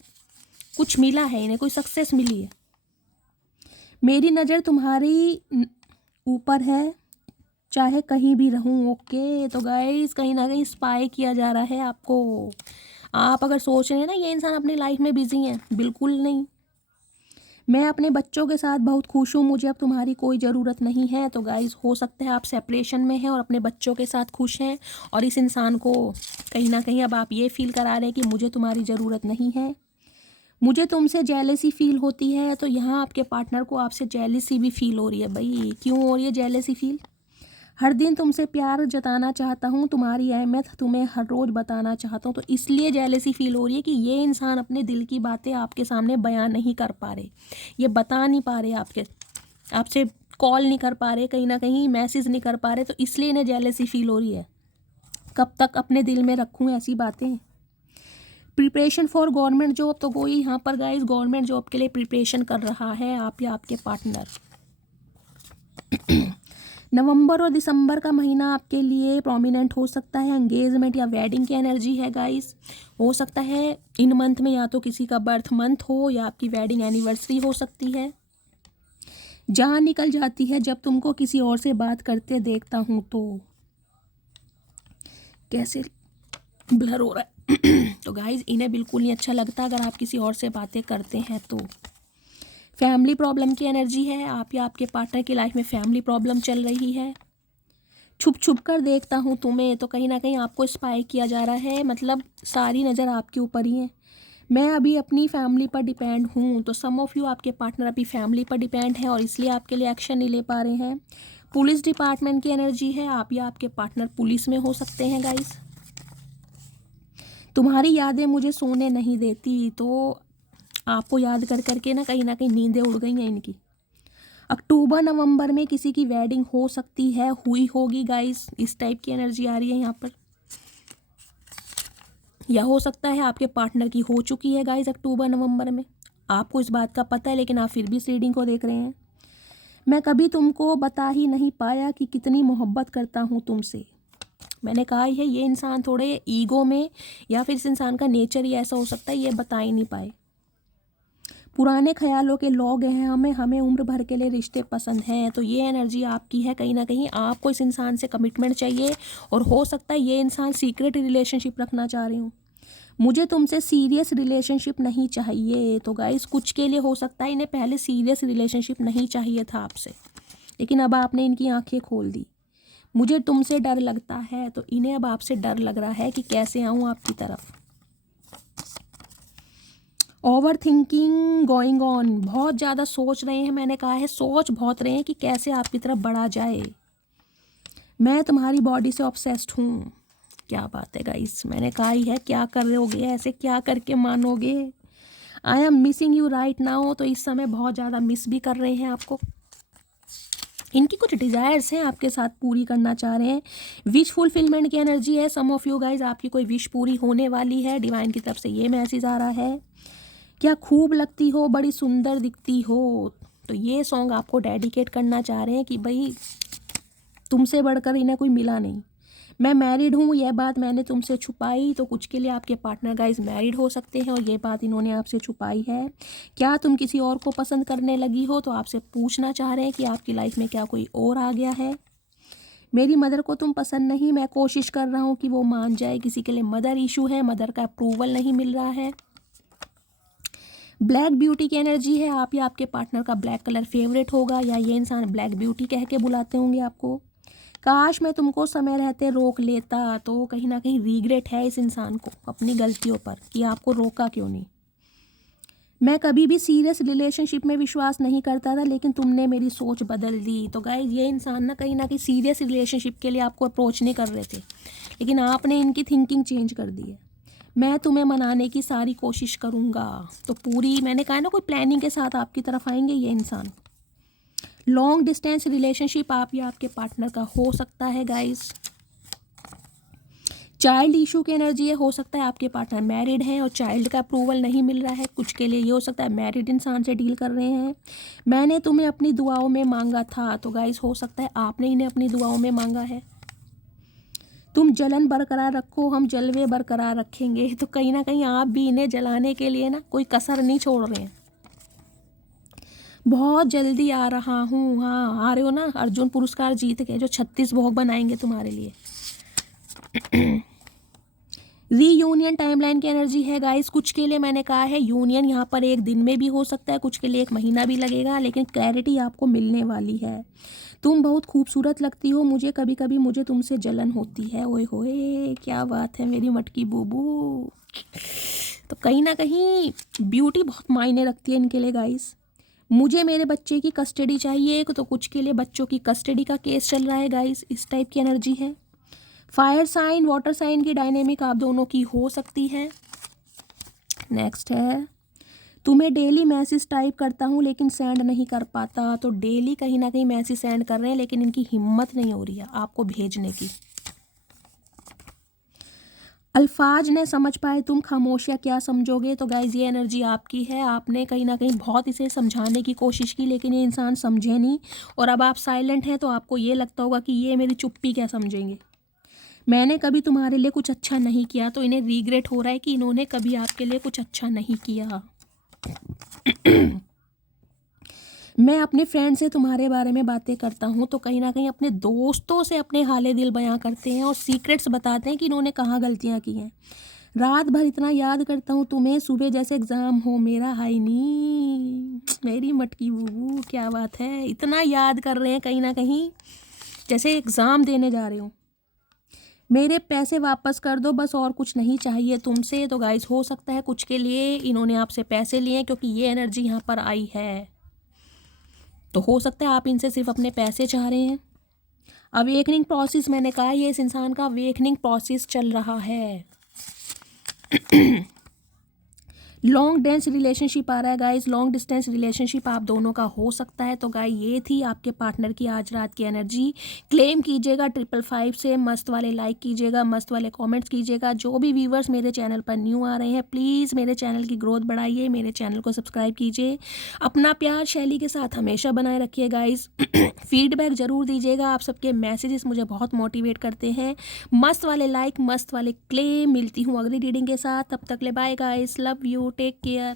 कुछ मिला है इन्हें, कोई सक्सेस मिली है। मेरी नज़र तुम्हारी ऊपर है चाहे कहीं भी रहूं। ओके, तो गाइस कहीं ना कहीं स्पाई किया जा रहा है आपको। आप अगर सोच रहे हैं ना ये इंसान अपनी लाइफ में बिजी है, बिल्कुल नहीं। मैं अपने बच्चों के साथ बहुत खुश हूँ, मुझे अब तुम्हारी कोई ज़रूरत नहीं है। तो गाइस हो सकता है आप सेपरेशन में हैं और अपने बच्चों के साथ खुश हैं, और इस इंसान को कहीं ना कहीं अब आप ये फील करा रहे हैं कि मुझे तुम्हारी ज़रूरत नहीं है, मुझे तुमसे जेलसी फील होती है। तो यहाँ आपके पार्टनर को आपसे जेलसी भी फील हो रही है। भाई क्यों हो रही है जेलसी फील? हर दिन तुमसे प्यार जताना चाहता हूँ, तुम्हारी अहमियत तुम्हें हर रोज़ बताना चाहता हूँ। तो इसलिए जेलसी फील हो रही है कि ये इंसान अपने दिल की बातें आपके सामने बयान नहीं कर पा रहे, ये बता नहीं पा रहे आपसे कॉल नहीं कर पा रहे, कहीं ना कहीं मैसेज नहीं कर पा रहे, तो इसलिए इन्हें जेलसी फील हो रही है। कब तक अपने दिल में रखूँ ऐसी बातें? प्रिपरेशन फॉर गवर्नमेंट जॉब, तो कोई यहाँ पर गाइस गवर्नमेंट जॉब के लिए प्रिपरेशन कर रहा है, आप या आपके पार्टनर। नवंबर और दिसंबर का महीना आपके लिए प्रोमिनेंट हो सकता है। एंगेजमेंट या वेडिंग की एनर्जी है गाइस, हो सकता है इन मंथ में या तो किसी का बर्थ मंथ हो या आपकी वेडिंग एनिवर्सरी हो सकती है। जान निकल जाती है जब तुमको किसी और से बात करते देखता हूँ। तो कैसे ब्लर हो रहा है तो गाइस इन्हें बिल्कुल नहीं अच्छा लगता अगर आप किसी और से बातें करते हैं। तो फैमिली प्रॉब्लम की एनर्जी है, आप या आपके पार्टनर की लाइफ में फैमिली प्रॉब्लम चल रही है। छुप छुप कर देखता हूँ तुम्हें, तो कहीं ना कहीं आपको स्पाई किया जा रहा है, मतलब सारी नज़र आपके ऊपर ही है। मैं अभी अपनी फैमिली पर डिपेंड हूँ, तो सम ऑफ यू आपके पार्टनर अभी फैमिली पर डिपेंड है और इसलिए आपके लिए एक्शन नहीं ले पा रहे हैं। पुलिस डिपार्टमेंट की एनर्जी है, आप या आपके पार्टनर पुलिस में हो सकते हैं गाइस। तुम्हारी यादें मुझे सोने नहीं देती, तो आपको याद कर करके ना कहीं नींदें उड़ गई हैं इनकी। अक्टूबर नवंबर में किसी की वेडिंग हो सकती है, हुई होगी गाइस, इस टाइप की एनर्जी आ रही है यहाँ पर। या हो सकता है आपके पार्टनर की हो चुकी है गाइस अक्टूबर नवंबर में, आपको इस बात का पता है लेकिन आप फिर भी इस रीडिंग को देख रहे हैं। मैं कभी तुमको बता ही नहीं पाया कि कितनी मोहब्बत करता हूँ तुमसे। मैंने कहा ही है ये इंसान थोड़े ईगो में, या फिर इस इंसान का नेचर ही ऐसा हो सकता है ये बता ही नहीं पाए। पुराने ख्यालों के लोग हैं, हमें उम्र भर के लिए रिश्ते पसंद हैं। तो ये एनर्जी आपकी है, कहीं ना कहीं आपको इस इंसान से कमिटमेंट चाहिए और हो सकता है ये इंसान सीक्रेट रिलेशनशिप रखना चाह रही हूँ। मुझे तुमसे सीरियस रिलेशनशिप नहीं चाहिए। तो गाइस कुछ के लिए हो सकता है इन्हें पहले सीरियस रिलेशनशिप नहीं चाहिए था आपसे, लेकिन अब आपने इनकी आंखें खोल दी। मुझे तुमसे डर लगता है, तो इन्हें अब आपसे डर लग रहा है कि कैसे आऊँ आपकी तरफ। ओवर थिंकिंग गोइंग ऑन, बहुत ज़्यादा सोच रहे हैं, मैंने कहा है सोच बहुत रहे हैं कि कैसे आपकी तरफ बढ़ा जाए। मैं तुम्हारी बॉडी से ऑब्सेस्ड हूँ। क्या बात है गाइस, मैंने कहा ही है क्या कर रहे होगे, ऐसे क्या करके मानोगे। I am missing you right now, तो इस समय बहुत ज़्यादा मिस भी कर रहे हैं आपको। इनकी कुछ डिज़ायर्स हैं आपके साथ, पूरी करना चाह रहे हैं। विश फुलफिलमेंट की एनर्जी है, सम ऑफ यू गाइज आपकी कोई विश पूरी होने वाली है, डिवाइन की तरफ से ये मैसेज आ रहा है। क्या खूब लगती हो, बड़ी सुंदर दिखती हो, तो ये सॉन्ग आपको डेडिकेट करना चाह रहे हैं कि भाई तुमसे बढ़कर इन्हें कोई मिला नहीं। मैं मैरिड हूँ, यह बात मैंने तुमसे छुपाई, तो कुछ के लिए आपके पार्टनर गाइज मैरिड हो सकते हैं और ये बात इन्होंने आपसे छुपाई है। क्या तुम किसी और को पसंद करने लगी हो, तो आपसे पूछना चाह रहे हैं कि आपकी लाइफ में क्या कोई और आ गया है। मेरी मदर को तुम पसंद नहीं, मैं कोशिश कर रहा हूँ कि वो मान जाए। किसी के लिए मदर इशू है, मदर का अप्रूवल नहीं मिल रहा है। ब्लैक ब्यूटी की एनर्जी है, आप या आपके पार्टनर का ब्लैक कलर फेवरेट होगा, या ये इंसान ब्लैक ब्यूटी कह के बुलाते होंगे आपको। काश मैं तुमको समय रहते रोक लेता। तो कहीं ना कहीं रीग्रेट है इस इंसान को अपनी गलतियों पर कि आपको रोका क्यों नहीं। मैं कभी भी सीरियस रिलेशनशिप में विश्वास नहीं करता था, लेकिन तुमने मेरी सोच बदल दी। तो गाइस ये इंसान ना कहीं सीरियस रिलेशनशिप के लिए आपको अप्रोच नहीं कर रहे थे, लेकिन आपने इनकी थिंकिंग चेंज कर दी है। मैं तुम्हें मनाने की सारी कोशिश करूँगा। तो पूरी मैंने कहा ना, कोई प्लानिंग के साथ आपकी तरफ आएंगे ये इंसान। लॉन्ग डिस्टेंस रिलेशनशिप आप या आपके पार्टनर का हो सकता है गाइस। चाइल्ड इशू की एनर्जी है, हो सकता है आपके पार्टनर मैरिड हैं और चाइल्ड का अप्रूवल नहीं मिल रहा है। कुछ के लिए ये हो सकता है मैरिड इंसान से डील कर रहे हैं। मैंने तुम्हें अपनी दुआओं में मांगा था। तो गाइस हो सकता है आपने इन्हें अपनी दुआओं में मांगा है। तुम जलन बरकरार रखो, हम जलवे बरकरार रखेंगे। तो कहीं ना कहीं आप भी इन्हें जलाने के लिए ना कोई कसर नहीं छोड़ रहे हैं। बहुत जल्दी आ रहा हूँ। हाँ आ रहे हो ना, अर्जुन पुरस्कार जीत के जो 36 भोग बनाएंगे तुम्हारे लिए। रीयूनियन टाइमलाइन की एनर्जी है गाइस। कुछ के लिए मैंने कहा है यूनियन यहाँ पर एक दिन में भी हो सकता है, कुछ के लिए 1 महीना भी लगेगा, लेकिन क्लैरिटी आपको मिलने वाली है। तुम बहुत खूबसूरत लगती हो, मुझे कभी कभी मुझे तुमसे जलन होती है। ओए होए क्या बात है मेरी मटकी बूबू। तो कहीं ना कहीं ब्यूटी बहुत मायने रखती है इनके लिए गाइस। मुझे मेरे बच्चे की कस्टडी चाहिए, तो कुछ के लिए बच्चों की कस्टडी का केस चल रहा है गाइस। इस टाइप की एनर्जी है। फायर साइन वाटर साइन की डायनेमिक आप दोनों की हो सकती है। नेक्स्ट है, तुम्हें डेली मैसेज टाइप करता हूँ लेकिन सेंड नहीं कर पाता। तो डेली कहीं ना कहीं मैसेज सेंड कर रहे हैं, लेकिन इनकी हिम्मत नहीं हो रही है आपको भेजने की। अल्फाज ने समझ पाए तुम खामोशियाँ क्या समझोगे। तो गाइज ये एनर्जी आपकी है। आपने कहीं ना कहीं बहुत इसे समझाने की कोशिश की, लेकिन ये इंसान समझे नहीं, और अब आप साइलेंट हैं तो आपको ये लगता होगा कि ये मेरी चुप्पी क्या समझेंगे। मैंने कभी तुम्हारे लिए कुछ अच्छा नहीं किया, तो इन्हें रिग्रेट हो रहा है कि इन्होंने कभी आपके लिए कुछ अच्छा नहीं किया। मैं अपने फ्रेंड से तुम्हारे बारे में बातें करता हूँ, तो कहीं ना कहीं अपने दोस्तों से अपने हाले दिल बयां करते हैं और सीक्रेट्स बताते हैं कि इन्होंने कहाँ गलतियाँ की हैं। रात भर इतना याद करता हूँ तुम्हें, सुबह जैसे एग्ज़ाम हो मेरा। हाय नी मेरी मटकी बूबू क्या बात है, इतना याद कर रहे हैं कहीं ना कहीं जैसे एग्ज़ाम देने जा रहे हो। मेरे पैसे वापस कर दो बस, और कुछ नहीं चाहिए तुमसे। तो गाइस हो सकता है कुछ के लिए इन्होंने आपसे पैसे लिए, क्योंकि ये एनर्जी यहाँ पर आई है। तो हो सकता है आप इनसे सिर्फ अपने पैसे चाह रहे हैं। अवेकनिंग प्रोसेस मैंने कहा, ये इस इंसान का अवेकनिंग प्रोसेस चल रहा है। लॉन्ग डिस्टेंस रिलेशनशिप आ रहा है गाइस। लॉन्ग डिस्टेंस रिलेशनशिप आप दोनों का हो सकता है। तो गाइस ये थी आपके पार्टनर की आज रात की एनर्जी। क्लेम कीजिएगा 555 से, मस्त वाले लाइक कीजिएगा, मस्त वाले कमेंट्स कीजिएगा। जो भी व्यूवर्स मेरे चैनल पर न्यू आ रहे हैं, प्लीज़ मेरे चैनल की ग्रोथ बढ़ाइए, मेरे चैनल को सब्सक्राइब कीजिए। अपना प्यार शैली के साथ हमेशा बनाए रखिए गाइस। फीडबैक ज़रूर दीजिएगा, आप सबके मैसेजेस मुझे बहुत मोटिवेट करते हैं। मस्त वाले लाइक, मस्त वाले क्लेम। मिलती हूँ अगली रीडिंग के साथ, तब तक ले bye guys, love you, take care.